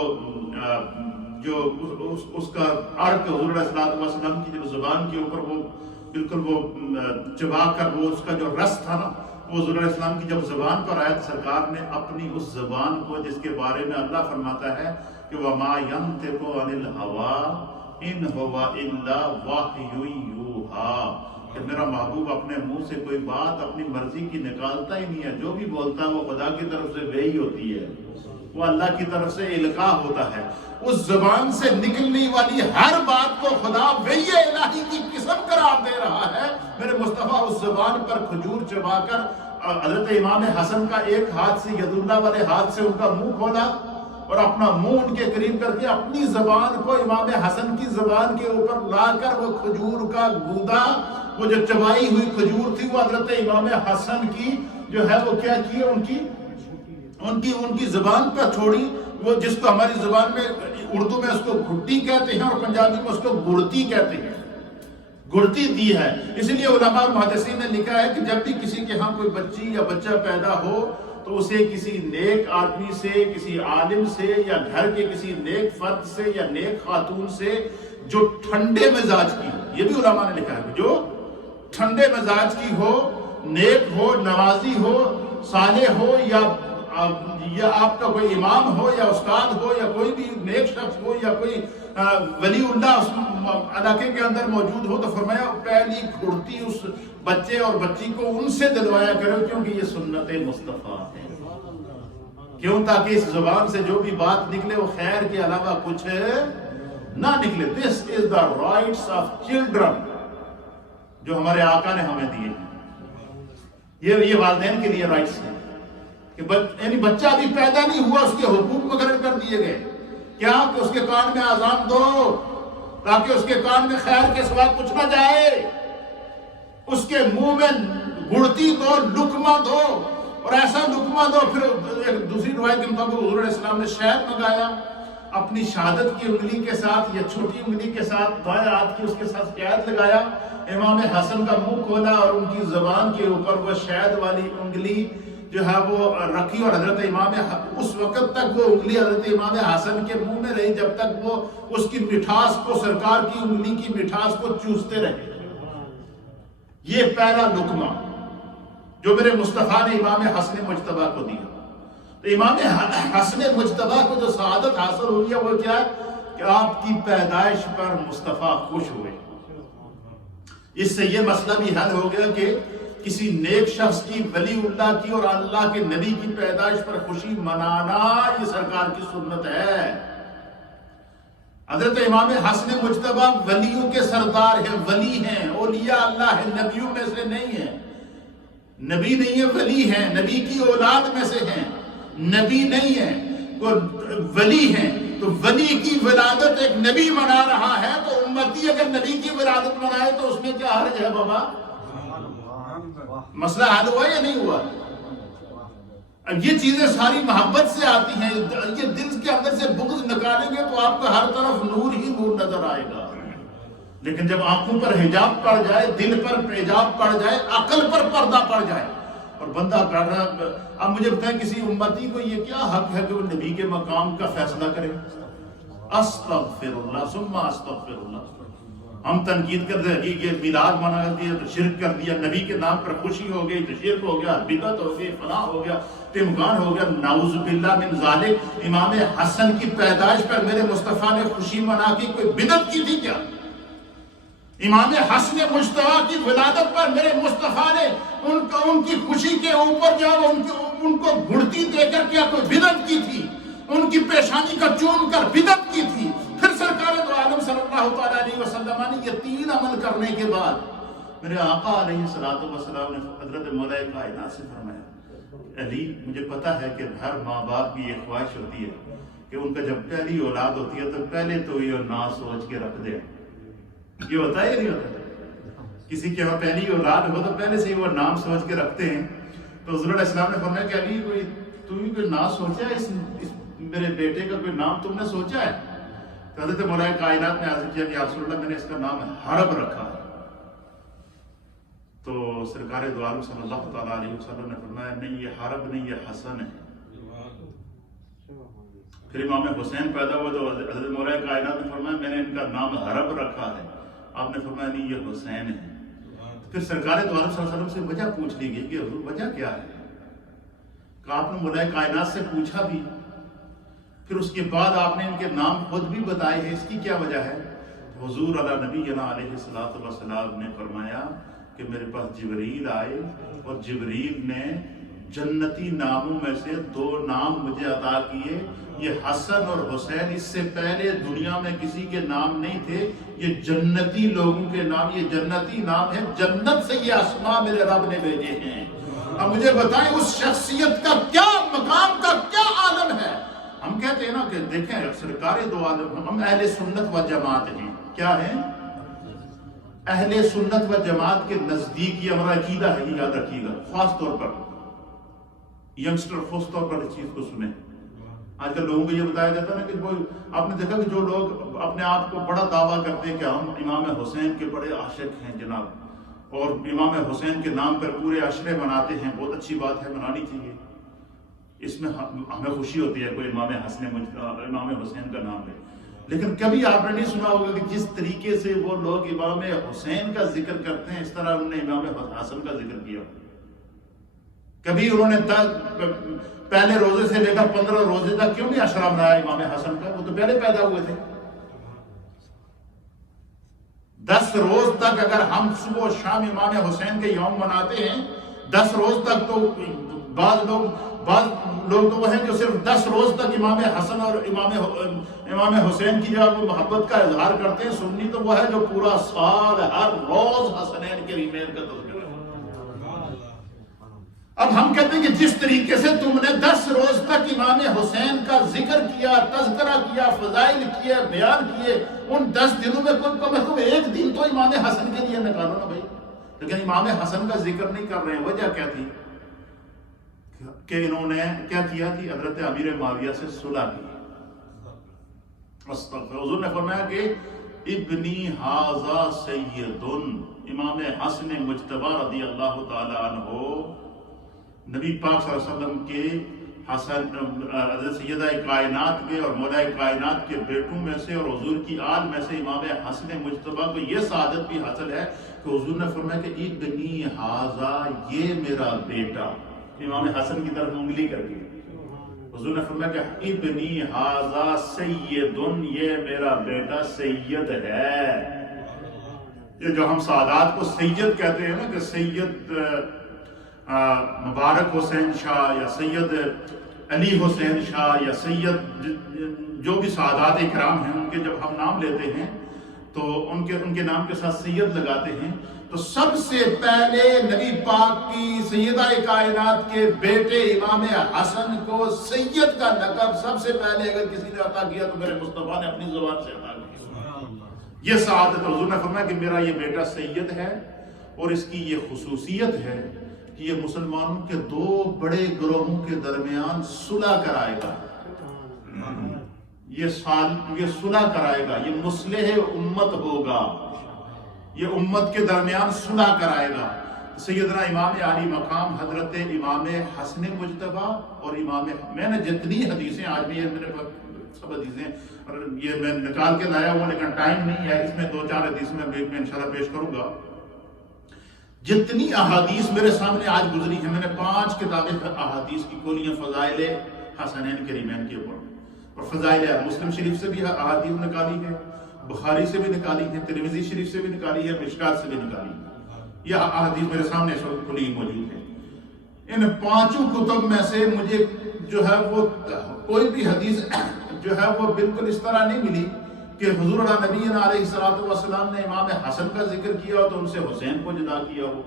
جو اس کا عرق حضور علیہ الصلوۃ والسلام کی جو زبان کے اوپر وہ بالکل وہ چبا کر وہ اس کا جو رس تھا نا، وہ حضور علیہ السلام کی جب زبان پر آیا تو سرکار نے اپنی اس زبان کو، جس کے بارے میں اللہ فرماتا ہے کہ وَمَا يَنْطِقُ عَنِ الْهَوَىٰ إِنْ هُوَ إِلَّا وَحْيٌ يُوحَىٰ، کہ میرا محبوب اپنے منہ سے کوئی بات اپنی مرضی کی نکالتا ہی نہیں ہے، جو بھی بولتا ہے وہ خدا کی طرف سے وحی ہوتی ہے، وہ اللہ کی طرف سے القاء ہوتا ہے۔ اس زبان سے نکلنے والی ہر بات کو خدا وحی الہی کی قسم قرار دے رہا ہے۔ میرے مصطفیٰ اس زبان پر کھجور چبا کر حضرت امام حسن کا ایک ہاتھ سے ید اللہ والے ہاتھ سے ان کا منہ کھولا اور اپنا منہ ان کے قریب کر کے اپنی زبان کو امام حسن کی زبان کے اوپر لا کر وہ کھجور کا گودا، وہ جو چبائی ہوئی کھجور تھی، وہ حضرت امام حسن کی جو ہے وہ کیا کی، ان کی زبان پر چھوڑی، وہ جس کو ہماری زبان میں اردو میں اس کو گھٹی کہتے ہیں اور پنجابی میں اس کو گڑتی کہتے ہیں، گڑتی دی ہے۔ اس لیے علماء اور محدثین نے لکھا ہے کہ جب بھی کسی کے ہاں کوئی بچی یا بچہ پیدا ہو تو اسے کسی نیک آدمی سے، کسی عالم سے، یا گھر کے کسی نیک فرد سے یا نیک خاتون سے جو ٹھنڈے مزاج کی، یہ بھی علماء نے لکھا ہے، جو ٹھنڈے مزاج کی ہو، نیک ہو، نوازی ہو، صالح ہو، یا آپ کا کوئی امام ہو یا استاد ہو یا کوئی بھی نیک شخص ہو یا کوئی ولی اللہ اس علاقے کے اندر موجود ہو، تو فرمایا پہلی گھڑتی اس بچے اور بچی کو ان سے دلوایا کرو، کیونکہ یہ سنت مصطفیٰ ہے۔ کیوں؟ تاکہ اس زبان سے جو بھی بات نکلے وہ خیر کے علاوہ کچھ نہ نکلے۔ This is the rights of children جو ہمارے آقا نے ہمیں دیے ہیں، یہ والدین کے لیے رائٹس ہیں کہ یعنی بچہ ابھی پیدا نہیں ہوا، اس کے حقوق مقرر کر دیے گئے، کیا کہ اس کے کان میں اذان دو تاکہ اس کے کان میں خیر کے سوا کچھ نہ جائے، اس کے منہ میں گڑتی دو، لقمہ دو، اور ایسا لقمہ دو۔ پھر ایک دوسری روایت کے مطابق حضور علیہ السلام نے شہد منگایا، اپنی شہادت کی انگلی کے ساتھ یا چھوٹی انگلی کے ساتھ دائیں ہاتھ کی اس کے ساتھ شہد لگایا، امام حسن کا منہ کھولا اور ان کی زبان کے اوپر وہ شہد والی انگلی جو ہے وہ رکھی، اور حضرت امام اس وقت تک وہ انگلی حضرت امام حسن کے منہ میں رہی جب تک وہ اس کی مٹھاس کو، سرکار کی انگلی کی مٹھاس کو چوستے رہے۔ یہ پہلا لقمہ جو میرے مصطفیٰ نے امام حسن مجتبیٰ کو دیا۔ تو امام حسن مجتبیٰ کو جو سعادت حاصل ہوئی ہے وہ کیا ہے کہ آپ کی پیدائش پر مصطفیٰ خوش ہوئے۔ اس سے یہ مسئلہ بھی حل ہو گیا کہ کسی نیک شخص کی، ولی اللہ کی اور اللہ کے نبی کی پیدائش پر خوشی منانا یہ سرکار کی سنت ہے۔ حضرت امام حسن مجتبیٰ ولیوں کے سردار ہیں، ولی ہیں، اولیاء اللہ ہیں، نبیوں میں سے نہیں ہیں، نبی نہیں ہے، ولی ہیں، نبی کی اولاد میں سے ہیں، نبی نہیں ہیں، ولی ہیں۔ تو ولی کی ولادت ایک نبی منا رہا ہے تو امتی اگر نبی کی ولادت منائے تو اس میں کیا حرج ہے بابا؟ مسئلہ حل ہوا یا نہیں ہوا؟ اب یہ چیزیں ساری محبت سے آتی ہیں. یہ دل کے اندر سے بغض نکالیں گے تو آپ کو ہر طرف نور ہی نور نظر آئے گا. لیکن جب آنکھوں پر حجاب پڑ جائے، دل پر حجاب پڑ جائے، عقل پر پردہ پڑ جائے اور بندہ کر رہا. اب مجھے بتائیں کسی امتی کو یہ کیا حق ہے کہ وہ نبی کے مقام کا فیصلہ کرے؟ استغفر اللہ ثم استغفر اللہ. ہم تنقید کرتے ہیں کہ یہ میلاد منا دیا تو شرک کر دیا، نبی کے نام پر خوشی ہو گئی تو شرک ہو گیا، بدعت ہو گئی، فلاں ہو گیا، تمغان ہو گیا. نعوذ باللہ من ذالک. امام حسن کی پیدائش پر میرے مصطفیٰ نے خوشی منا کی کوئی بدعت کی تھی کیا؟ امام حسن مجتبیٰ کی ولادت پر میرے مصطفیٰ نے ان کی خوشی کے اوپر جب ان کو گھڑتی دے کر کیا کوئی بدعت کی تھی؟ ان کی پیشانی کا چوم کر بدعت کی تھی؟ پھر سرکار دو عالم صلی اللہ تعالیٰ علیہ وسلم نے یہ 3 عمل کرنے کے بعد میرے آقا علیہ السلام نے حضرت مولا کائنات سے فرمایا، علی مجھے پتا ہے کہ ہر ماں باپ کی یہ خواہش ہوتی ہے کہ ان کا جب پہلی اولاد ہوتی ہے تو پہلے تو یہ نام سوچ کے رکھ دے. یہ ہوتا ہے یا نہیں ہوتا؟ کسی کے وہاں پہلی اولاد ہو تو پہلے سے ہی وہ نام سوچ کے رکھتے ہیں. تو حضور علیہ السلام نے فرمایا کہ علی کوئی نام سوچا ہے؟ اس میرے بیٹے کا کوئی نام تم نے سوچا ہے؟ تو حضرت مولا کائنات نے عرض کیا کہ یا رسول اللہ میں نے اس کا نام حرب رکھا. تو سرکار دو عالم صلی اللہ تعالیٰ علیہ وسلم نے فرمایا نہیں یہ حرب نہیں، یہ حسن ہے. پھر امام حسین پیدا ہوا تو حضرت مولا کائنات نے فرمایا میں نے ان کا نام حرب رکھا ہے. آپ نے فرمایا نہیں یہ حسین ہے. پھر سرکار دو عالم صلی اللہ علیہ وسلم سے وجہ پوچھ لی گئی کہ حضور وجہ کیا ہے؟ کہ آپ نے مولا کائنات سے پوچھا بھی، پھر اس کے بعد آپ نے ان کے نام خود بھی بتائے ہیں، اس کی کیا وجہ ہے؟ حضور علی نبینا علیہ السلام نے فرمایا کہ میرے پاس جبریل آئے اور جبریل نے جنتی ناموں میں سے 2 نام مجھے عطا کیے. یہ حسن اور حسین اس سے پہلے دنیا میں کسی کے نام نہیں تھے، یہ جنتی لوگوں کے نام، یہ جنتی نام ہے، جنت سے یہ اسماء میرے رب نے بھیجے ہیں. اب مجھے بتائیں اس شخصیت کا کیا مقام کا کیا عالم ہے. ہم کہتے ہیں نا کہ دیکھیں سرکار دو عالم، ہم اہل سنت و جماعت ہیں. کیا ہیں؟ اہل سنت و جماعت کے نزدیک یہ ہمارا عقیدہ ہے. یہ یاد رکھیے گا، خاص طور پر ینگسٹر خاص طور پر اس چیز کو سنیں. آج کل لوگوں کو یہ بتایا جاتا ہے نا کہ آپ نے دیکھا کہ جو لوگ اپنے آپ کو بڑا دعویٰ کرتے ہیں کہ ہم امام حسین کے بڑے عاشق ہیں جناب، اور امام حسین کے نام پر پورے عشرے مناتے ہیں. بہت اچھی بات ہے، منانی چاہیے. اس میں ہمیں خوشی ہوتی ہے کوئی امام حسین کا نام ہے. لیکن کبھی آپ نے نہیں سنا ہوگا کہ جس طریقے سے وہ لوگ امام حسین کا ذکر کرتے ہیں اس طرح انہوں نے امام حسن کا ذکر کیا. کبھی انہوں نے پہلے روزے سے لے کر 15 روزے تک کیوں نہیں عشرہ منایا امام حسن کا؟ وہ تو پہلے پیدا ہوئے تھے. 10 روز تک اگر ہم صبح و شام امام حسین کے یوم مناتے ہیں، 10 روز تک تو بعض لوگ تو وہ ہیں جو صرف 10 روز تک امام حسن اور امام حسین کی جو محبت کا اظہار کرتے ہیں. سنی تو وہ ہے جو پورا سال ہر روز حسنین کے ریمین کا تذکرہ. اب ہم کہتے ہیں کہ جس طریقے سے تم نے 10 روز تک امام حسین کا ذکر کیا، تذکرہ کیا، فضائل کیے، بیان کیے، ان 10 دنوں میں کم از کم 1 دن تو امام حسن کے لیے نکالو نا بھائی. لیکن امام حسن کا ذکر نہیں کر رہے ہیں. وجہ کیا تھی؟ کہ انہوں نے کیا کیا تھی؟ حضرت امیر معاویہ سے صلح کی. حضور نے فرمایا کہ ابنی ھذا سید، امام حسن مجتبی رضی اللہ تعالی عنہ نبی پاک صلی اللہ علیہ وسلم کے حضرت سیدہ کائنات کے اور مولا کائنات کے بیٹوں میں سے اور حضور کی آل میں سے امام حسن مجتبی کو یہ سعادت بھی حاصل ہے کہ حضور نے فرمایا کہ ابنی ھذا، یہ میرا بیٹا. امام حسن کی طرف انگلی کر کے حضور نے فرمایا کہ ابنی ھذا سید، یہ میرا بیٹا سید ہے. یہ جو ہم سعادات کو سید کہتے ہیں نا کہ سید مبارک حسین شاہ یا سید علی حسین شاہ یا سید جو بھی سعادات اکرام ہیں، ان کے جب ہم نام لیتے ہیں تو ان کے نام کے ساتھ سید لگاتے ہیں. تو سب سے پہلے نبی پاک کی سیدہ کائنات کے بیٹے امام حسن کو سید کا لقب سب سے پہلے اگر کسی نے عطا کیا تو میرے مصطفیٰ نے اپنی زبان سے عطا کیا. یہ سعادت حضور نے فرمایا کہ میرا یہ بیٹا سید ہے، اور اس کی یہ خصوصیت ہے کہ یہ مسلمانوں کے دو بڑے گروہوں کے درمیان صلح کرائے گا، یہ صلح کرائے گا، یہ مصلح امت ہوگا، یہ امت کے درمیان صلح کرائے گا۔ سیدنا امام عالی مقام حضرت امام حسن مجتبیٰ اور میں نے جتنی حدیثیں آج بھی میرے پاس سب حدیثیں یہ میں نکال کے لایا ہوں، لیکن ٹائم نہیں ہے، اس میں 2-4 حدیث میں انشاءاللہ پیش کروں گا۔ جتنی احادیث میرے سامنے آج گزری ہیں، میں نے 5 کتابیں احادیث کی کھولی ہیں فضائل حسنین کریمین کے اوپر، اور فضائل مسلم شریف سے بھی احادیث نکالی ہے، بخاری سے بھی نکالی ہے، ترمذی شریف سے بھی نکالی ہے، مشکات سے بھی نکالی ہے۔ یہ احادیث میرے سامنے اس وقت کھلی موجود ہے۔ ان 5 کتب میں سے مجھے جو ہے وہ کوئی بھی حدیث جو ہے وہ بالکل اس طرح نہیں ملی کہ حضور نبی علیہ السلام نے امام حسن کا ذکر کیا ہو تو ان سے حسین کو جدا کیا ہو،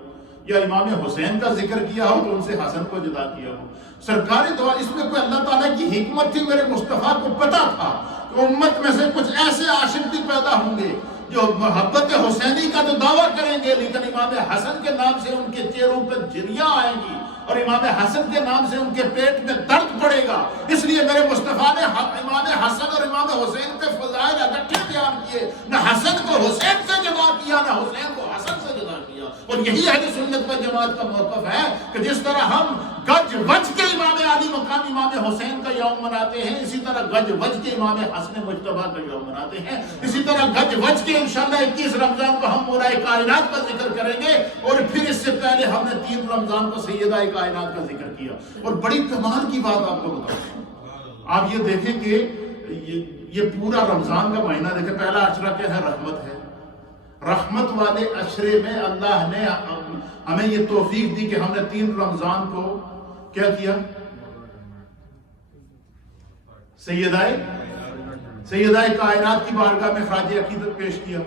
یا امام حسین کا ذکر کیا ہو تو ان سے حسن کو جدا کیا ہو۔ سرکار دعا اس میں کوئی اللہ تعالیٰ کی حکمت تھی، میرے مصطفیٰ کو پتا تھا کہ امت میں سے کچھ ایسے عاشق بھی پیدا ہوں گے جو محبت حسینی کا تو دعویٰ کریں گے، لیکن امام حسن کے نام سے ان کے چہروں پر جھریاں آئیں گی اور امام حسن کے نام سے ان کے پیٹ میں درد پڑے گا۔ اس لیے میرے مصطفیٰ نے امام حسن اور امام حسین کے فضائل اکٹھے بیان کیے، نہ حسن کو حسین سے جدا کیا، نہ حسین کو حسن سے جدا کیا۔ اور یہی اہل سنت و جماعت کا موقف ہے کہ جس طرح ہم گج وج کے امام علی مقام امام حسین کا یوم مناتے ہیں، اسی طرح گج وج کے امام حسن مجتبیٰ کا یوم مناتے ہیں، اسی طرح گج وج کے انشاءاللہ 21 رمضان کو ہم مولا کائنات کا ذکر کریں گے، اور پھر اس سے پہلے ہم نے 3 رمضان کو سیدہ کائنات کا ذکر کیا۔ اور بڑی کمال کی بات آپ کو بتاؤں، آپ یہ دیکھیں کہ یہ پورا رمضان کا مہینہ دیکھیں، پہلا عشرہ کیا ہے؟ رحمت ہے۔ رحمت والے عشرے میں اللہ نے ہمیں یہ توفیق دی کہ ہم نے 3 رمضان کو کیا کیا؟ سیدہ کائنات کی بارگاہ میں خراج عقیدت پیش کیا۔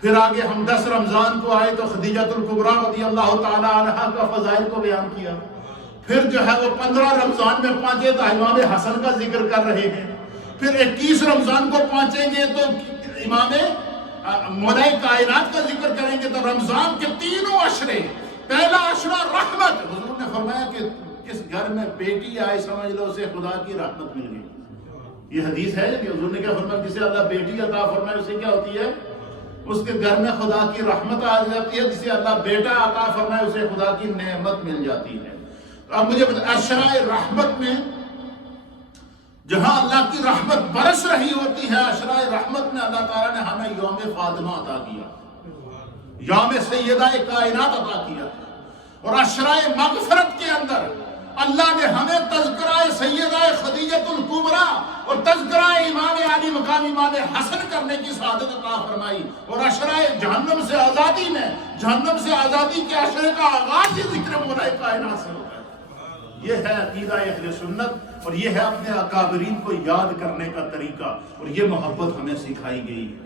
پھر آگے ہم 10 رمضان کو آئے تو خدیجۃ الکبریٰ رضی اللہ تعالی عنہا کا فضائل کو بیان کیا۔ پھر جو ہے وہ 15 رمضان میں پہنچے تو امام حسن کا ذکر کر رہے ہیں۔ پھر 21 رمضان کو پہنچیں گے تو امام مولا کائنات کا ذکر کریں گے۔ تو رمضان کے 3 عشرے، پہلا عشرہ رحمت، حضور نے فرمایا کہ کس گھر میں بیٹی آئے سمجھ لو اسے خدا کی رحمت مل گئی۔ یہ حدیث ہے کہ حضور نے کیا فرمایا، جسے اللہ بیٹی عطا فرمائے اسے کیا ہوتی ہے؟ اس کے گھر میں خدا کی رحمت آ جاتی ہے۔ جسے اللہ بیٹا عطا فرمائے اسے خدا کی نعمت مل جاتی ہے۔ اب مجھے عشرہ رحمت میں جہاں اللہ کی رحمت برس رہی ہوتی ہے، عشرہ رحمت میں اللہ تعالیٰ نے ہمیں یوم فاطمہ عطا کیا، یوم سیدہ کائنات عطا کیا، اور عشرہ مغفرت کے اندر اللہ نے ہمیں تذکرہ سیدہ خدیجۃ الکبریٰ اور تذکرہ امام علی مقام امام حسن کرنے کی سعادت عطا فرمائی۔ اور عشرہ جہنم سے آزادی میں، جہنم سے آزادی کے عشرے کا آغاز ہی ذکر مولا کائنات سے ہوتا ہے۔ یہ ہے عقیدہ اہل سنت، اور یہ ہے اپنے اکابرین کو یاد کرنے کا طریقہ، اور یہ محبت ہمیں سکھائی گئی ہے۔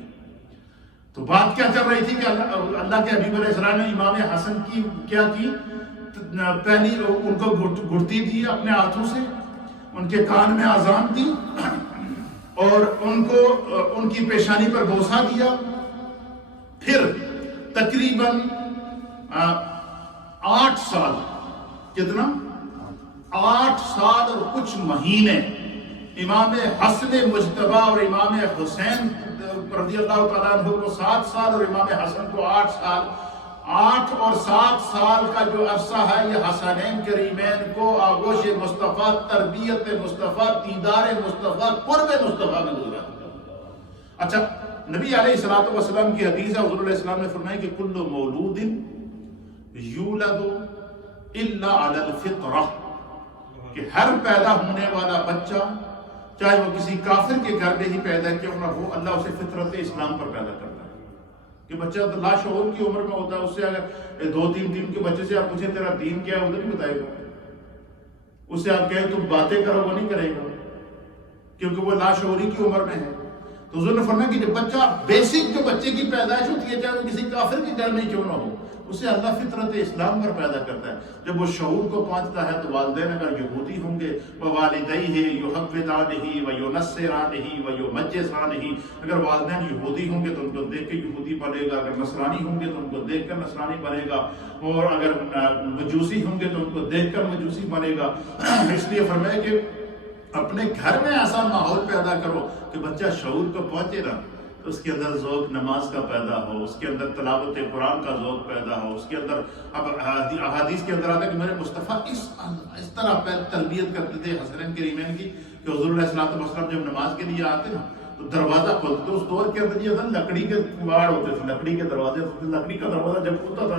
تو بات کیا چل رہی تھی کہ اللہ کے حبیب علیہ السلام نے امام حسن کی کیا کی؟ پہلی ان کو گھڑتی دی اپنے ہاتھوں سے، ان کے کان میں اذان دی، اور ان کو ان کی پیشانی پر بوسہ دیا۔ پھر تقریباً 8 سال، کتنا؟ 8 سال اور کچھ مہینے امام حسن مجتبیٰ اور امام حسین رضی اللہ تعالیٰ عنہ کو 7 سال اور امام حسن کو 8 سال، 8 اور 7 سال کا جو عرصہ ہے یہ حسنین کریمین کو آغوش مصطفیٰ، تربیت مصطفیٰ، دیدار مصطفیٰ، قرب مصطفیٰ میں گزرا۔ اچھا، نبی علیہ السلام کی حدیث ہے، حضور علیہ السلام نے فرمایا کہ کل مولود یولد الا علی الفطرہ، کہ ہر پیدا ہونے والا بچہ چاہے وہ کسی کافر کے گھر میں ہی پیدا کیوں نہ ہو، اللہ اسے فطرت اسلام پر پیدا کرتا ہے۔ کہ بچہ لاشعور کی عمر میں ہوتا ہے، اس سے اگر 2-3 دن کے بچے سے آپ پوچھیں تیرا دین کیا ہے، ادھر نہیں بتائے گا۔ اس سے آپ کہیں تم باتیں کرو، وہ نہیں کرے گا، کیونکہ وہ لاشعوری کی عمر میں ہے۔ تو حضور نے فرمایا کہ جب بچہ بیسک جو بچے کی پیدائش ہوتی ہے، چاہے وہ کسی کافر کے گھر میں کیوں نہ ہو، اسے اللہ فطرت اسلام پر پیدا کرتا ہے. جب وہ شعور کو پہنچتا ہے تو والدین اگر یہودی ہوں گے ووالدیہ یحودانہ وینصرانہ ویمجسانہ، اگر والدین یہودی ہوں گے تو ان کو دیکھ کے یہودی بنے گا، اگر نصرانی ہوں گے تو ان کو دیکھ کر نصرانی بنے گا، اور اگر مجوسی ہوں گے تو ان کو دیکھ کر مجوسی بنے گا. اس لیے فرمایا کہ اپنے گھر میں ایسا ماحول پیدا کرو کہ بچہ شعور کو پہنچے نا، تو اس کے اندر ذوق نماز کا پیدا ہو، اس کے اندر تلاوت قرآن کا ذوق پیدا ہو، اس کے اندر اب احادیث کے اندر آتا ہے کہ میرے مصطفیٰ اس طرح تربیت کرتے تھے حسنین کریمین کی کہ حضور علیہ الصلوۃ والسلام جب نماز کے لیے آتے نا تو دروازہ کھولتے تھے. اس دور کے اندر یہ تھا لکڑی کے کواڑ ہوتے تھے، لکڑی کے دروازے ہوتے تھے. لکڑی کا دروازہ جب کھلتا تھا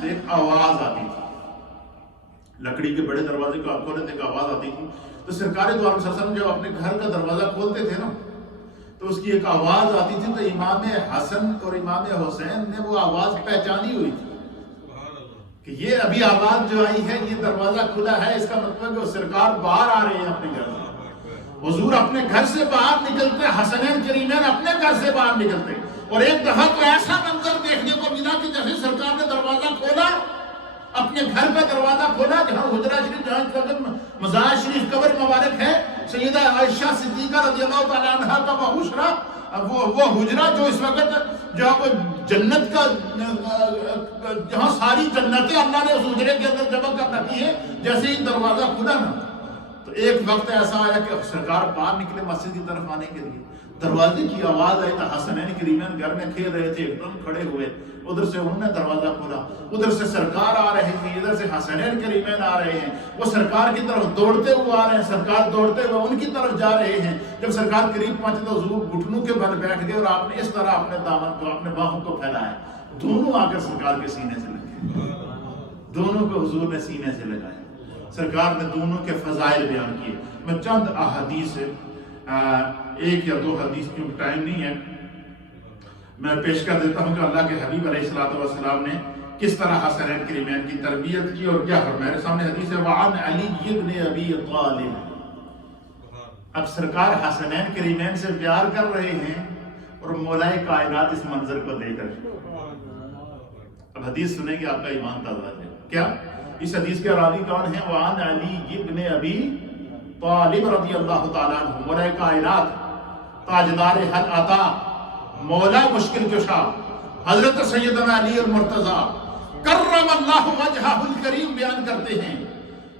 تو ایک آواز آتی تھی، لکڑی کے بڑے دروازے کو آپ کھولے تھے ایک آواز آتی تھی. تو سرکار دو عالم صلی اللہ علیہ وسلم جب اپنے گھر کا دروازہ کھولتے تھے نا تو اس کی ایک آواز آتی تھی، تو امام حسن اور امام حسین نے وہ آواز پہچانی ہوئی تھی کہ یہ ابھی آواز جو آئی ہے یہ دروازہ کھلا ہے، اس کا مطلب کہ سرکار باہر آ رہے ہیں اپنے گھر سے. حضور اپنے گھر سے باہر نکلتے، حسنین کریمین اپنے گھر سے باہر نکلتے، اور ایک دفعہ تو ایسا منظر دیکھنے کو ملا کہ جیسے سرکار نے دروازہ کھولا، اپنے گھر کا دروازہ کھولا جہاں حجرہ شریف، جہاں مزار شریف قبر مبارک ہے سیدہ عائشہ صدیقہ رضی اللہ تعالیٰ عنہ کا وہ حجرہ، وہ حجرہ جو اس وقت جہاں وہ جنت کا، جہاں ساری جنتیں اللہ نے اس حجرے کے اندر جمع کر رکھی ہے، جیسے ہی دروازہ کھلا نا تو ایک وقت ایسا آیا کہ سرکار باہر نکلے مسجد کی طرف آنے کے لیے، دروازے کی آواز آئی تو حسنین کریمین گھر میں کھیل رہے تھے، ایک دم کھڑے ہوئے، ادھر سے انہوں نے دروازہ کھولا، ادھر سے سرکار آ رہے ہیں، ادھر سے حسنین کریمین آ رہے ہیں، وہ سرکار کی طرف دوڑتے ہوئے آ رہے ہیں، سرکار دوڑتے ہوئے ان کی طرف جا رہے ہیں. جب سرکار قریب پہنچے تو حضور گھٹنوں کے بل بیٹھ گئے اور آپ نے اس طرح اپنے دامن کو، اپنے باہوں کو پھیلایا، دونوں آ کر سرکار کے سینے سے لگے، دونوں کو حضور نے سینے سے لگایا. سرکار نے دونوں کے فضائل بیان کیے. میں چند احادیث، ایک یا دو حدیث کیونکہ ٹائم نہیں ہے میں پیش کر دیتا ہوں کہ اللہ کے حبیب علیہ الصلوۃ والسلام نے کس طرح حسنین کریمین کی تربیت کی اور کیا فرمایا. میرے سامنے حدیث ہے وعن علی بن ابی طالب. اب سرکار حسنین کریمین سے پیار کر رہے ہیں اور مولائے کائنات اس منظر کو دیکھ رہے ہیں. اب حدیث سنیں گے آپ کا ایمان تازہ ہے. کیا اس حدیث کے راوی کون ہیں؟ وعن علی بن ابی طالب رضی اللہ تعالیٰ عنہ، مولائے کائنات، تاجدار حق عطا، مولا مشکل کشا، حضرت سیدنا علی المرتضیٰ کرم اللہ وجہہ الکریم بیان کرتے ہیں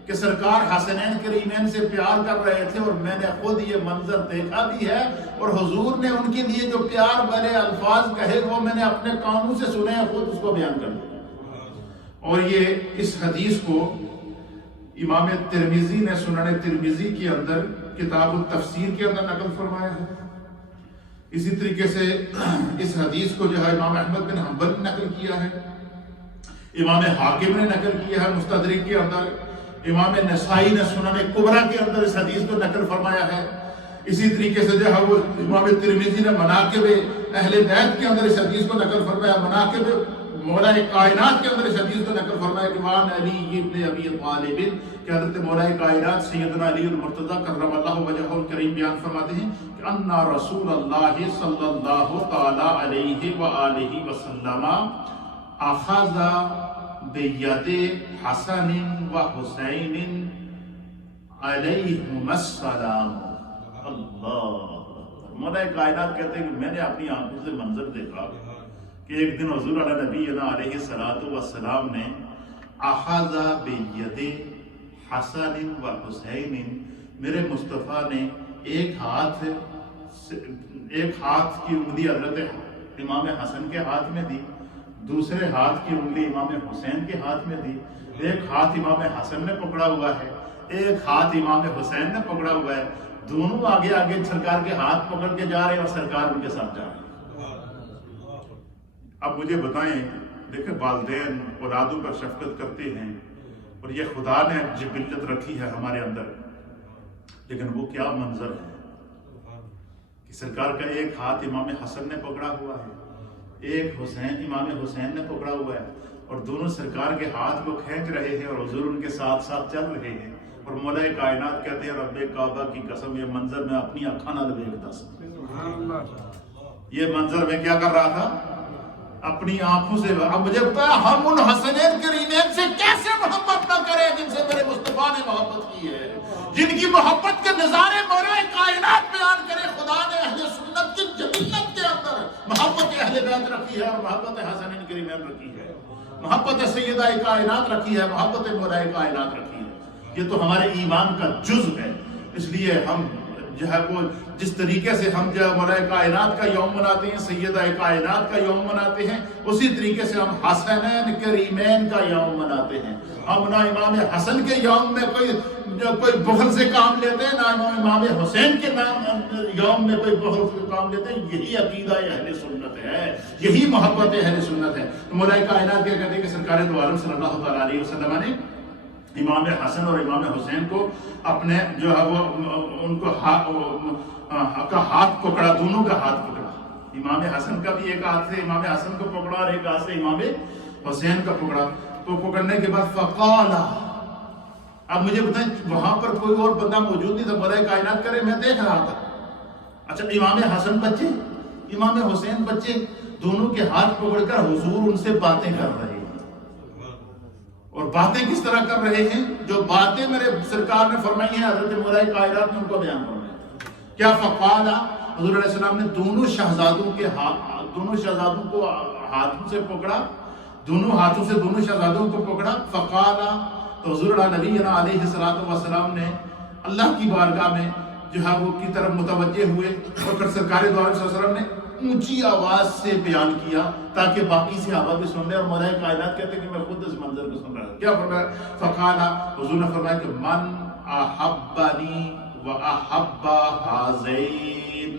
کہ سرکار حسنین کریمین سے پیار کر رہے تھے اور میں نے خود یہ منظر دیکھا بھی ہے، اور حضور نے ان کے لیے جو پیار بھرے الفاظ کہے وہ میں نے اپنے کانوں سے سنے ہیں، خود اس کو بیان کر دیا. اور یہ اس حدیث کو امام ترمذی نے سنن ترمذی کے اندر کتاب التفسیر کے اندر نقل فرمایا ہے. اسی طریقے سے اس حدیث کو جو ہے امام احمد بن حنبل نے نقل کیا ہے، امام حاکم نے نقل کیا ہے مستدرک کے اندر، امام نسائی نے سنن کبریٰ کے اندر اس حدیث کو نقل فرمایا ہے. اسی طریقے سے جو ہے وہ امام ترمذی نے مناقب اہل بیت کے اندر اس حدیث کو نقل فرمایا، مناقب مولا کائنات کے اندر اس حدیث کو نقل فرمایا کہ وعن علی ابن ابی طالب کہ حضرت مولا کائنات سیدنا علی المرتضیٰ کرم اللہ وجہہ الکریم بیان فرماتے ہیں کہ ان رسول اللہ صلی اللہ تعالی علیہ وآلہ وسلم اخذ بید حسن و حسین علیہم السلام. اللہ، مولا کائنات کہتے ہیں کہ میں نے اپنی آنکھوں سے منظر دیکھا کہ ایک دن حضور علی نبینا علیہ الصلوۃ والسلام نے اخذ بید حسن و حسین، میرے مصطفیٰ نے ایک ہاتھ کی انگلی حضرت امام حسن کے ہاتھ میں دی، دوسرے ہاتھ کی انگلی امام حسین کے ہاتھ میں دی. ایک ہاتھ امام حسن نے پکڑا ہوا ہے، ایک ہاتھ امام حسین نے پکڑا ہوا ہے، دونوں آگے آگے سرکار کے ہاتھ پکڑ کے جا رہے ہیں اور سرکار ان کے ساتھ جا رہے ہیں. اب مجھے بتائیں، دیکھیں والدین اولادوں پر شفقت کرتے ہیں اور یہ خدا نے جبلت رکھی ہے ہمارے اندر، لیکن وہ کیا منظر ہے کہ سرکار کا ایک ہاتھ امام حسن نے پکڑا ہوا ہے، ایک امام حسین نے پکڑا ہوا ہے، اور دونوں سرکار کے ہاتھ کو کھینچ رہے ہیں اور حضور ان کے ساتھ ساتھ چل رہے ہیں. اور مولا کائنات کہتے ہیں رب کعبہ کی قسم یہ منظر میں اپنی آنکھاں نال ویکھدا سی. یہ منظر میں کیا کر رہا تھا؟ اپنی آنکھوں سے. اب مجھے بتایا ہم ان حسنین کریمین سے کیسے محبت نہ کریں جن سے میرے مصطفیٰ نے محبت کی ہے, جن کی محبت کے نظارے مولا کائنات بیان کرے. خدا نے اہل سنت کی جنت کے اندر محبت اہل بیت رکھی ہے اور محبت حسنین کریمین رکھی ہے, محبت سیدہ کائنات رکھی ہے, محبت مولا کائنات رکھی ہے. یہ تو ہمارے ایمان کا جزء ہے. اس لیے ہم جو ہے وہ جس طریقے سے ہم جو مولا کائنات کا یوم مناتے ہیں, سیدہ کائنات کا یوم مناتے ہیں, اسی طریقے سے ہم حسنین کریمین کا یوم مناتے ہیں. ہم نہ امام حسن کے یوم میں کوئی بخل سے کام لیتے ہیں, نہ امام حسین کے یوم میں کوئی بخل سے کام لیتے ہیں. یہی عقیدہ اہل سنت ہے, یہی محبت اہل سنت ہے. مولا کائنات کیا کہتے ہیں کہ سرکار دو عالم صلی اللہ تعالیٰ علیہ وسلم نے امام حسن اور امام حسین کو اپنے جو ہے وہ ان کو ہاتھ پکڑا, دونوں کا ہاتھ پکڑا. امام حسن کا بھی ایک ہاتھ سے امام حسن کو پکڑا اور ایک ہاتھ سے امام حسین کا پکڑا. تو پکڑنے کے بعد فقالا, اب مجھے بتائیں وہاں پر کوئی اور بندہ موجود نہیں تھا, مولا کائنات کرے, میں دیکھ رہا تھا. اچھا امام حسن بچے, امام حسین بچے, دونوں کے ہاتھ پکڑ کر حضور ان سے باتیں کر رہے ہیں. اور باتیں کس طرح کر رہے ہیں؟ جو باتیں میرے سرکار نے فرمائی ہیں حضرت مولا کائنات نے ان کو بیان فرمایا. کیا فقالا, حضور علیہ السلام نے دونوں شہزادوں کو ہاتھوں سے پکڑا, دونوں ہاتھوں سے دونوں شہزادوں کو پکڑا. فقالا, تو حضور نبینا علیہ السلام نے اللہ کی بارگاہ میں جو ہے وہ کی طرف متوجہ ہوئے اور پھر سرکار دو عالم صلی اللہ علیہ وسلم نے اونچی آواز سے بیان کیا تاکہ باقی صحابہ بھی سن لیں. اور مولا کائنات کہتے ہیں کہ میں خود اس منظر کو سن رہا تھا. کیا فرمایا؟ فقالا, حضور نے فرمایا کہ من احبنی و احب ہذین.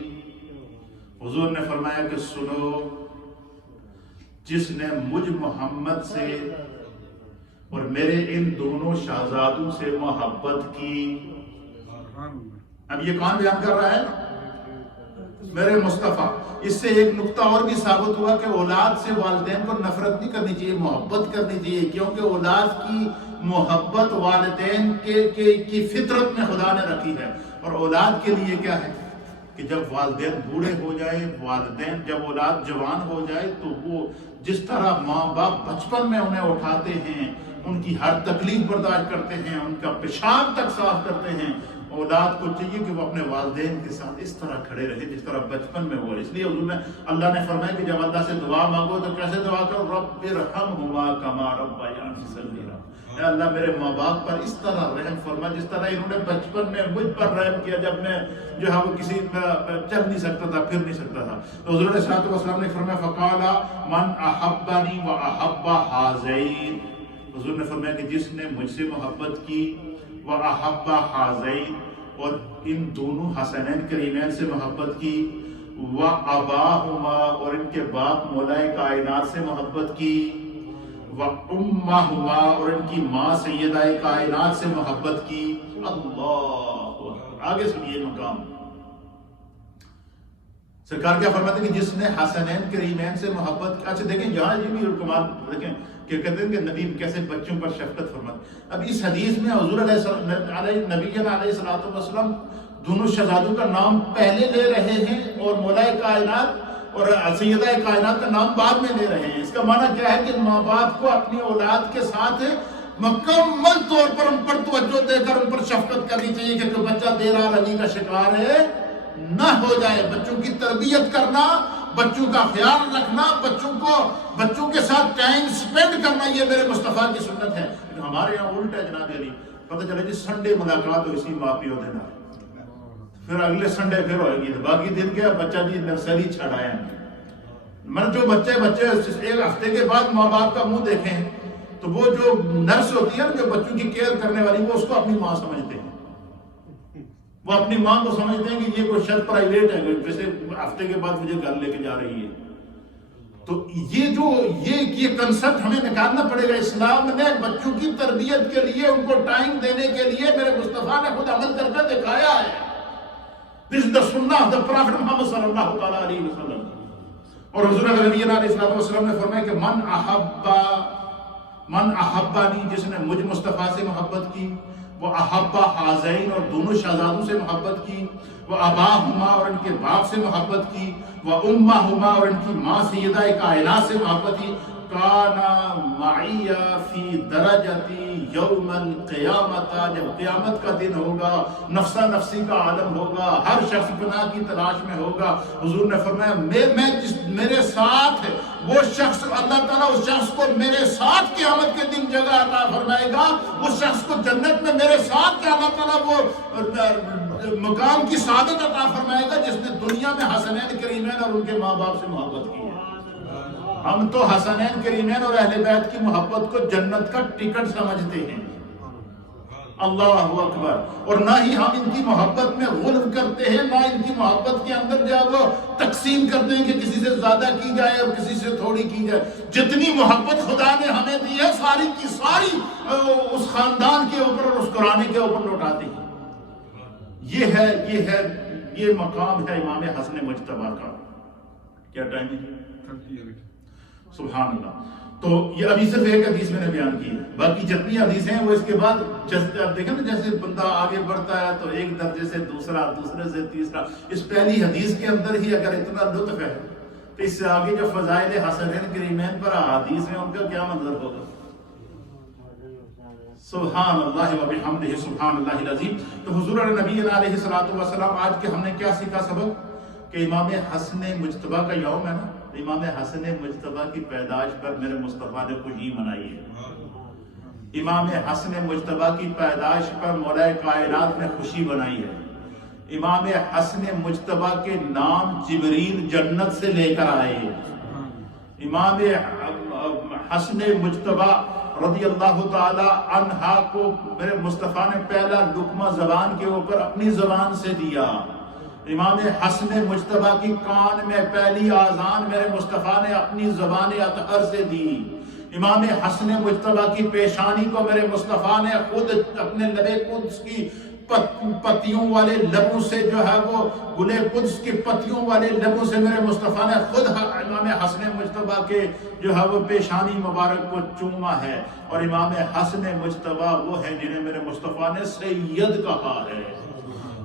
حضور نے فرمایا کہ سنو, جس نے مجھ محمد سے اور میرے ان دونوں شہزادوں سے محبت کی. اب یہ کون بیان کر رہا ہے؟ میرے مصطفیٰ. اس سے ایک نقطہ اور بھی ثابت ہوا کہ اولاد سے والدین کو نفرت نہیں کرنی چاہیے, محبت کرنی چاہیے, کیونکہ اولاد کی محبت والدین کی فطرت میں خدا نے رکھی ہے. اور اولاد کے لیے کیا ہے کہ جب والدین بوڑھے ہو جائے, والدین جب اولاد جوان ہو جائے, تو وہ جس طرح ماں باپ بچپن میں انہیں اٹھاتے ہیں, ان کی ہر تکلیف برداشت کرتے ہیں, ان کا پیشاب تک صاف کرتے ہیں, اولاد کو چاہیے کہ وہ اپنے والدین کے ساتھ اس طرح کھڑے رہے جس طرح بچپن میں ہوا. اس لیے حضور نے اللہ نے فرمایا کہ جب اللہ سے دعا مانگو تو کیسے دعا کرو؟ رب ارحمہما کما ربیانی صغیرا. اے اللہ میرے ماں باپ پر اس طرح رحم فرما جس طرح انہوں نے بچپن میں مجھ پر رحم کیا جب میں جو ہے وہ کسی چل نہیں سکتا تھا, پھر نہیں سکتا تھا. تو حضور علیہ السلام نے فرمایا فقالا من احبنی و احب ہذین. حضور نے فرمایا کہ جس نے مجھ سے محبت کی, و احب ہذین, اور ان دونوں حسنین کریمین سے محبت کی, و اباہما, اور ان کے باپ مولا کائنات سے محبت کی, و امہما, اور ان کی ماں سیدہ کائنات سے محبت کی. اللہ, آگے سنیے مقام. سرکار کیا فرماتے ہیں کہ جس نے حسنین کریمین سے محبت. اچھا دیکھیں یہاں یہ بھی کمال دیکھیں کہ کہتے ہیں کہ نبی کیسے بچوں پر شفقت فرماتے. اب اس حدیث میں حضور نبی علیہ السلام دونوں شہزادوں کا نام پہلے لے رہے ہیں اور مولا کائنات اور سیدہ کائنات کا نام بعد میں لے رہے ہیں. اس کا معنی کیا ہے کہ ماں باپ کو اپنی اولاد کے ساتھ مکمل طور پر ان پر توجہ دے کر ان پر شفقت کرنی چاہیے کہ کوئی بچہ دیر آلگی کا شکار ہے نہ ہو جائے. بچوں کی تربیت کرنا, بچوں کا خیال رکھنا, بچوں کے ساتھ ٹائم سپینڈ کرنا, یہ میرے مصطفیٰ کی سنت ہے. ہمارے یہاں الٹا ہے جناب علی, پتہ چلے جی سنڈے ملاقات ہو اسی ماں پیو دینا, پھر اگلے سنڈے پھر ہوئے گی, باقی دن کیا بچہ جی نرسری چھڑایا. من جو بچے ایک ہفتے کے بعد ماں باپ کا منہ دیکھیں تو وہ جو نرس ہوتی ہے نا جو بچوں کی کیئر کرنے والی, وہ اس کو اپنی ماں سمجھتے ہیں. وہ اپنی ماں کو سمجھتے ہیں کہ یہ کوئی شاید پرائیویٹ ہے, جیسے ہفتے کے بعد مجھے گھر لے کے جا رہی ہے. تو یہ کنسپٹ ہمیں نکالنا پڑے گا. اسلام نے بچوں کی تربیت کے لیے, ان کو ٹائم دینے کے لیے میرے مصطفیٰ نے خود عمل کر کے دکھایا ہے. This is the sunnah of the Prophet Muhammad sallallahu ta'ala alayhi wa sallam. اور حضور نبی علیہ السلام نے فرمایا کہ من احبانی, جس نے مجھ مصطفیٰ سے محبت کی, وہ احب ہذین, اور دونوں شہزادوں سے محبت کی, وہ اباہما اور ان کے باپ سے محبت کی، وہ امہما اور ان کی ماں سیدہ کائنات سے محبت کی، کانا معی فی درجتی یوم القیامت، جب قیامت کا دن ہوگا، نفسا نفسی کا عالم ہوگا، ہر شخص گناہ کی تلاش میں ہوگا، حضور نے فرمایا میرے ساتھ وہ شخص، اللہ تعالیٰ اس شخص کو میرے ساتھ قیامت کے دن جگہ عطا فرمائے گا، اس شخص کو جنت میں میرے ساتھ کہ اللہ تعالیٰ وہ مقام کی سعادت عطا فرمائے گا جس نے دنیا میں حسنین کریمین اور ان کے ماں باپ سے محبت کی ہے۔ ہم تو حسنین کریمین اور اہل بیت کی محبت کو جنت کا ٹکٹ سمجھتے ہیں، اللہ اکبر، اور نہ ہی ہم ان کی محبت میں غلو کرتے ہیں، نہ ان کی محبت کے اندر جو ہے وہ تقسیم کرتے ہیں کہ کسی سے زیادہ کی جائے اور کسی سے تھوڑی کی جائے۔ جتنی محبت خدا نے ہمیں دی ہے ساری کی ساری اس خاندان کے اوپر اور اس قرآن کے اوپر لوٹاتے ہیں۔ یہ مقام ہے امام حسن مجتبیٰ کا۔ کیا ٹائم ہے؟ سبحان اللہ۔ تو یہ ابھی صرف ایک حدیث میں نے بیان کی، باقی جتنی حدیثیں ہیں وہ اس کے بعد آپ دیکھیں نا جیسے بندہ آگے بڑھتا ہے تو ایک درجے سے دوسرا، دوسرے سے تیسرا، اس پہلی حدیث کے اندر ہی اگر اتنا لطف ہے تو اس سے آگے جو فضائل حسنین کریمین پر احادیث ہیں ان کا کیا منظر ہوگا۔ سبحان اللہ و بحمدہ سبحان اللہ العظیم۔ تو حضور نبی علیہ الصلوۃ والسلام، آج کے ہم نے کیا سیکھا سبق کہ امام حسن مجتبیٰ کا یوم ہے نا، امام حسن مجتبیٰ کی پیدائش پر میرے مصطفیٰ نے خوشی منائی ہے۔ امام حسن مجتبیٰ کی پیدائش پر مولا کائنات نے خوشی منائی ہے۔ امام حسن مجتبیٰ کے نام جبریل جنت سے لے کر آئے۔ امام حسن مجتبیٰ رضی اللہ تعالی عنہ کو میرے مصطفیٰ نے پہلا لقمہ زبان کے اوپر اپنی زبان سے دیا۔ امام حسن مجتبیٰ کی کان میں پہلی آذان میرے مصطفیٰ نے اپنی زبان اطہر سے دی۔ امام حسن مجتبیٰ کی پیشانی کو میرے مصطفیٰ نے خود اپنے لب قدس کی پتیوں والے لبوں سے جو ہے وہ گلے قدس کی پتیوں والے لبوں سے میرے مصطفیٰ نے خود امام حسن مجتبیٰ کے جو ہے وہ پیشانی مبارک کو چوما ہے۔ اور امام حسن مجتبیٰ وہ ہیں جنہیں میرے مصطفیٰ نے سید کہا ہے۔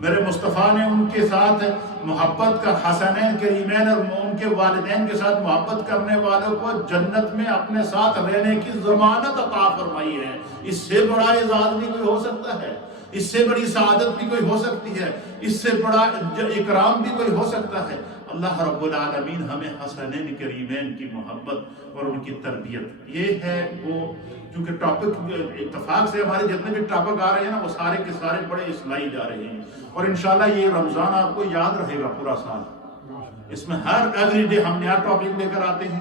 میرے مصطفیٰ نے ان کے ساتھ محبت کا، حسنین کریمین اور ان کے والدین کے ساتھ محبت کرنے والوں کو جنت میں اپنے ساتھ رہنے کی ضمانت عطا فرمائی ہے۔ اس سے بڑا اعزاز بھی کوئی ہو سکتا ہے، اس سے بڑی سعادت بھی کوئی ہو سکتی ہے، اس سے بڑا اکرام بھی کوئی ہو سکتا ہے۔ اللہ رب العالمین ہمیں حسنین کریمین کی محبت اور ان کی تربیت، یہ ہے وہ، چونکہ ٹاپک اتفاق سے ہمارے جتنے بھی ٹاپک آ رہے ہیں نا وہ سارے کے سارے بڑے اصلاحی جا رہے ہیں، اور انشاءاللہ یہ رمضان آپ کو یاد رہے گا پورا سال۔ اس میں ہر ایوری ڈے ہم نیا ٹاپک لے کر آتے ہیں،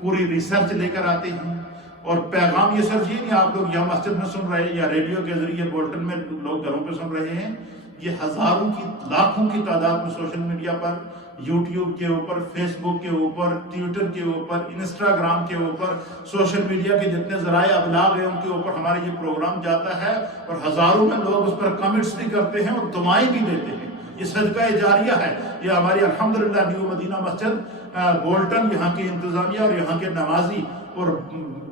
پوری ریسرچ لے کر آتے ہیں، اور پیغام یہ صرف یہ نہیں آپ لوگ یہاں مسجد میں سن رہے ہیں یا ریڈیو کے ذریعے بولٹن میں لوگ گھروں پہ سن رہے ہیں، یہ ہزاروں کی لاکھوں کی تعداد میں سوشل میڈیا پر، یوٹیوب کے اوپر، فیس بک کے اوپر، ٹویٹر کے اوپر، انسٹاگرام کے اوپر، سوشل میڈیا کے جتنے ذرائع ابلاغ ہیں ان کے اوپر ہمارا یہ پروگرام جاتا ہے، اور ہزاروں میں لوگ اس پر کمنٹس بھی کرتے ہیں اور دعائیں بھی دیتے ہیں۔ یہ صدقہ جاریہ ہے، یہ ہماری الحمدللہ نیو مدینہ مسجد بولٹن، یہاں کی انتظامیہ اور یہاں کے نمازی اور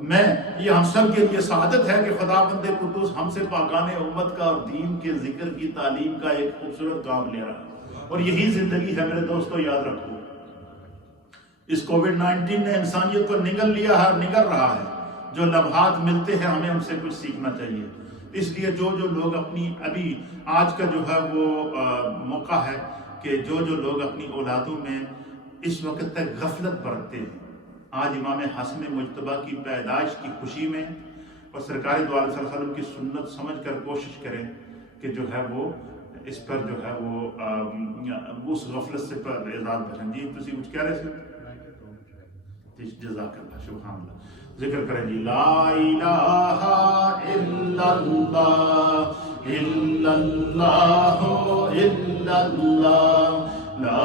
میں، یہ ہم سب کے لیے سعادت ہے کہ خداوند قدوس ہم سے پاکان امت کا اور دین کے ذکر کی تعلیم کا ایک خوبصورت کام لے رہا ہے، اور یہی زندگی ہے میرے دوستو، یاد رکھو۔ اس کووڈ-19 نے انسانیت کو نگل لیا ہے، نگل رہا ہے۔ جو لمحات ملتے ہیں ہمیں ان سے کچھ سیکھنا چاہیے، اس لیے جو لوگ اپنی، ابھی آج کا جو ہے وہ موقع ہے کہ جو لوگ اپنی اولادوں میں اس وقت تک غفلت برتتے ہیں، آج امام حسن مجتبیٰ کی پیدائش کی خوشی میں اور سرکار دو علیہ وسلم کی سنت سمجھ کر کوشش کریں کہ جو ہے وہ اس پر جو ہے وہ اس غفلت سے اعزاز بچیں۔ جی تسی کچھ کہہ رہے تھے؟ جزاک اللہ، سبحان اللہ، ذکر کریں جی، لا الہ الا اللہ الا اللہ الا اللہ، لا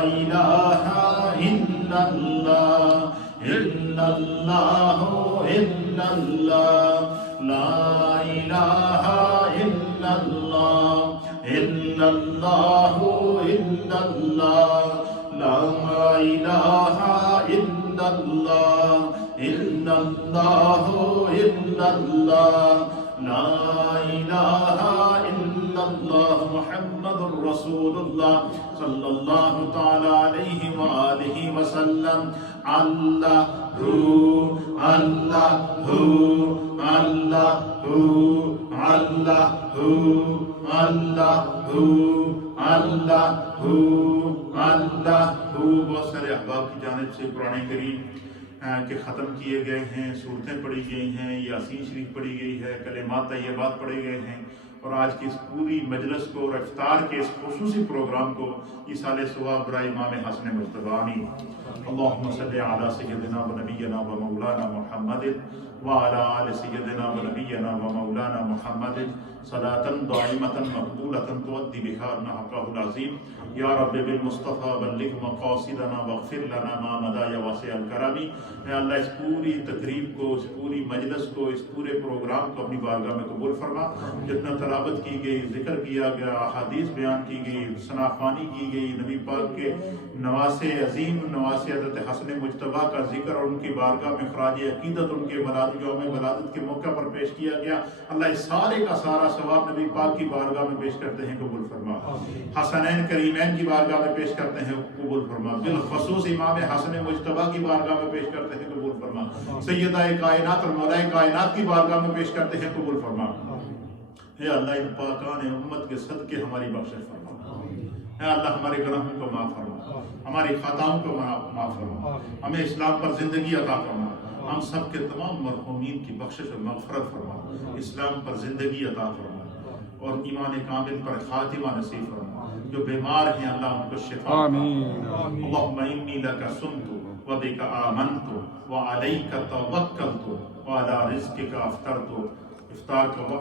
الہ الا اللہ الا اللہ الا اللہ، لا الہ الا اللہ الا اللہ الا اللہ، لا الہ الا اللہ الا اللہ الا اللہ، لا الہ الا illallah Muhammadur Rasulullah sallallahu ta'ala alayhi wa alihi wa sallam. Allahu, Allahu, Allahu, Allahu, Allahu, Allahu, Allahu. بہت سارے احباب کی جانب سے قرآن کریم کہ ختم کیے گئے ہیں، صورتیں پڑھی گئی ہیں، یاسین شریف پڑھی گئی ہے، کلمات طیبات پڑھے گئے ہیں، اور آج کی اس پوری مجلس کو اور افطار کے اس خصوصی پروگرام کو ایصال ثواب برائے امام حسن مجتبی آمین. اللہم صلی علی سیدنا و نبینا و مولانا محمد وعلی آل سیدنا و نبینا و مولانا محمد صلاة دائمة مقبولة تؤدي بها حقه العظیم. یا رب بالمصطفیٰ بلغ مقاصدنا واغفر لنا ما مضى یا واسع الکرم. اے اللہ اس پوری تقریب کو، اس پوری مجلس کو، اس پورے پروگرام کو اپنی بارگاہ میں قبول فرما. جتنا تلاوت کی گئی، ذکر کیا گیا، احادیث بیان کی گئی، ثناءخوانی کی گئی، نبی پاک کے نواسے عظیم، نواسے حضرت حسن مجتبیٰ کا ذکر اور ان کی بارگاہ میں خراج عقیدت ان کے یوم ولادت کے موقع پر پیش کیا گیا، اللہ اس سارے کا سارا ثواب نبی پاک کی بارگاہ میں پیش کرتے ہیں، قبول فرما. حسنین کریمین کی بارگاہ میں پیش کرتے ہیں، قبول فرما. بالخصوص امام حسن مجتبیٰ کی بارگاہ میں پیش کرتے ہیں، قبول فرما. سیدہ کائنات اور مولا کائنات کی بارگاہ میں پیش کرتے ہیں، قبول فرما. اے اللہ ان پاکان امت کے صدقے ہماری بخشش فرما. اے اللہ ہمارے گناہوں کو معاف فرما، ہماری خطاؤں کو معاف فرما، ہمیں اسلام پر زندگی عطا فرما. ہم سب کے تمام مرحومین کی بخشش اور مغفرت فرما، اسلام پر زندگی عطا فرما اور ایمان کامل پر خاتمہ نصیب فرما. جو بیمار ہیں اللہ ان کو شفا. اللہم انی لک صمت وبک آمنت وعلیک توکلت وعلی رزقک افطرت. افطار کا وقت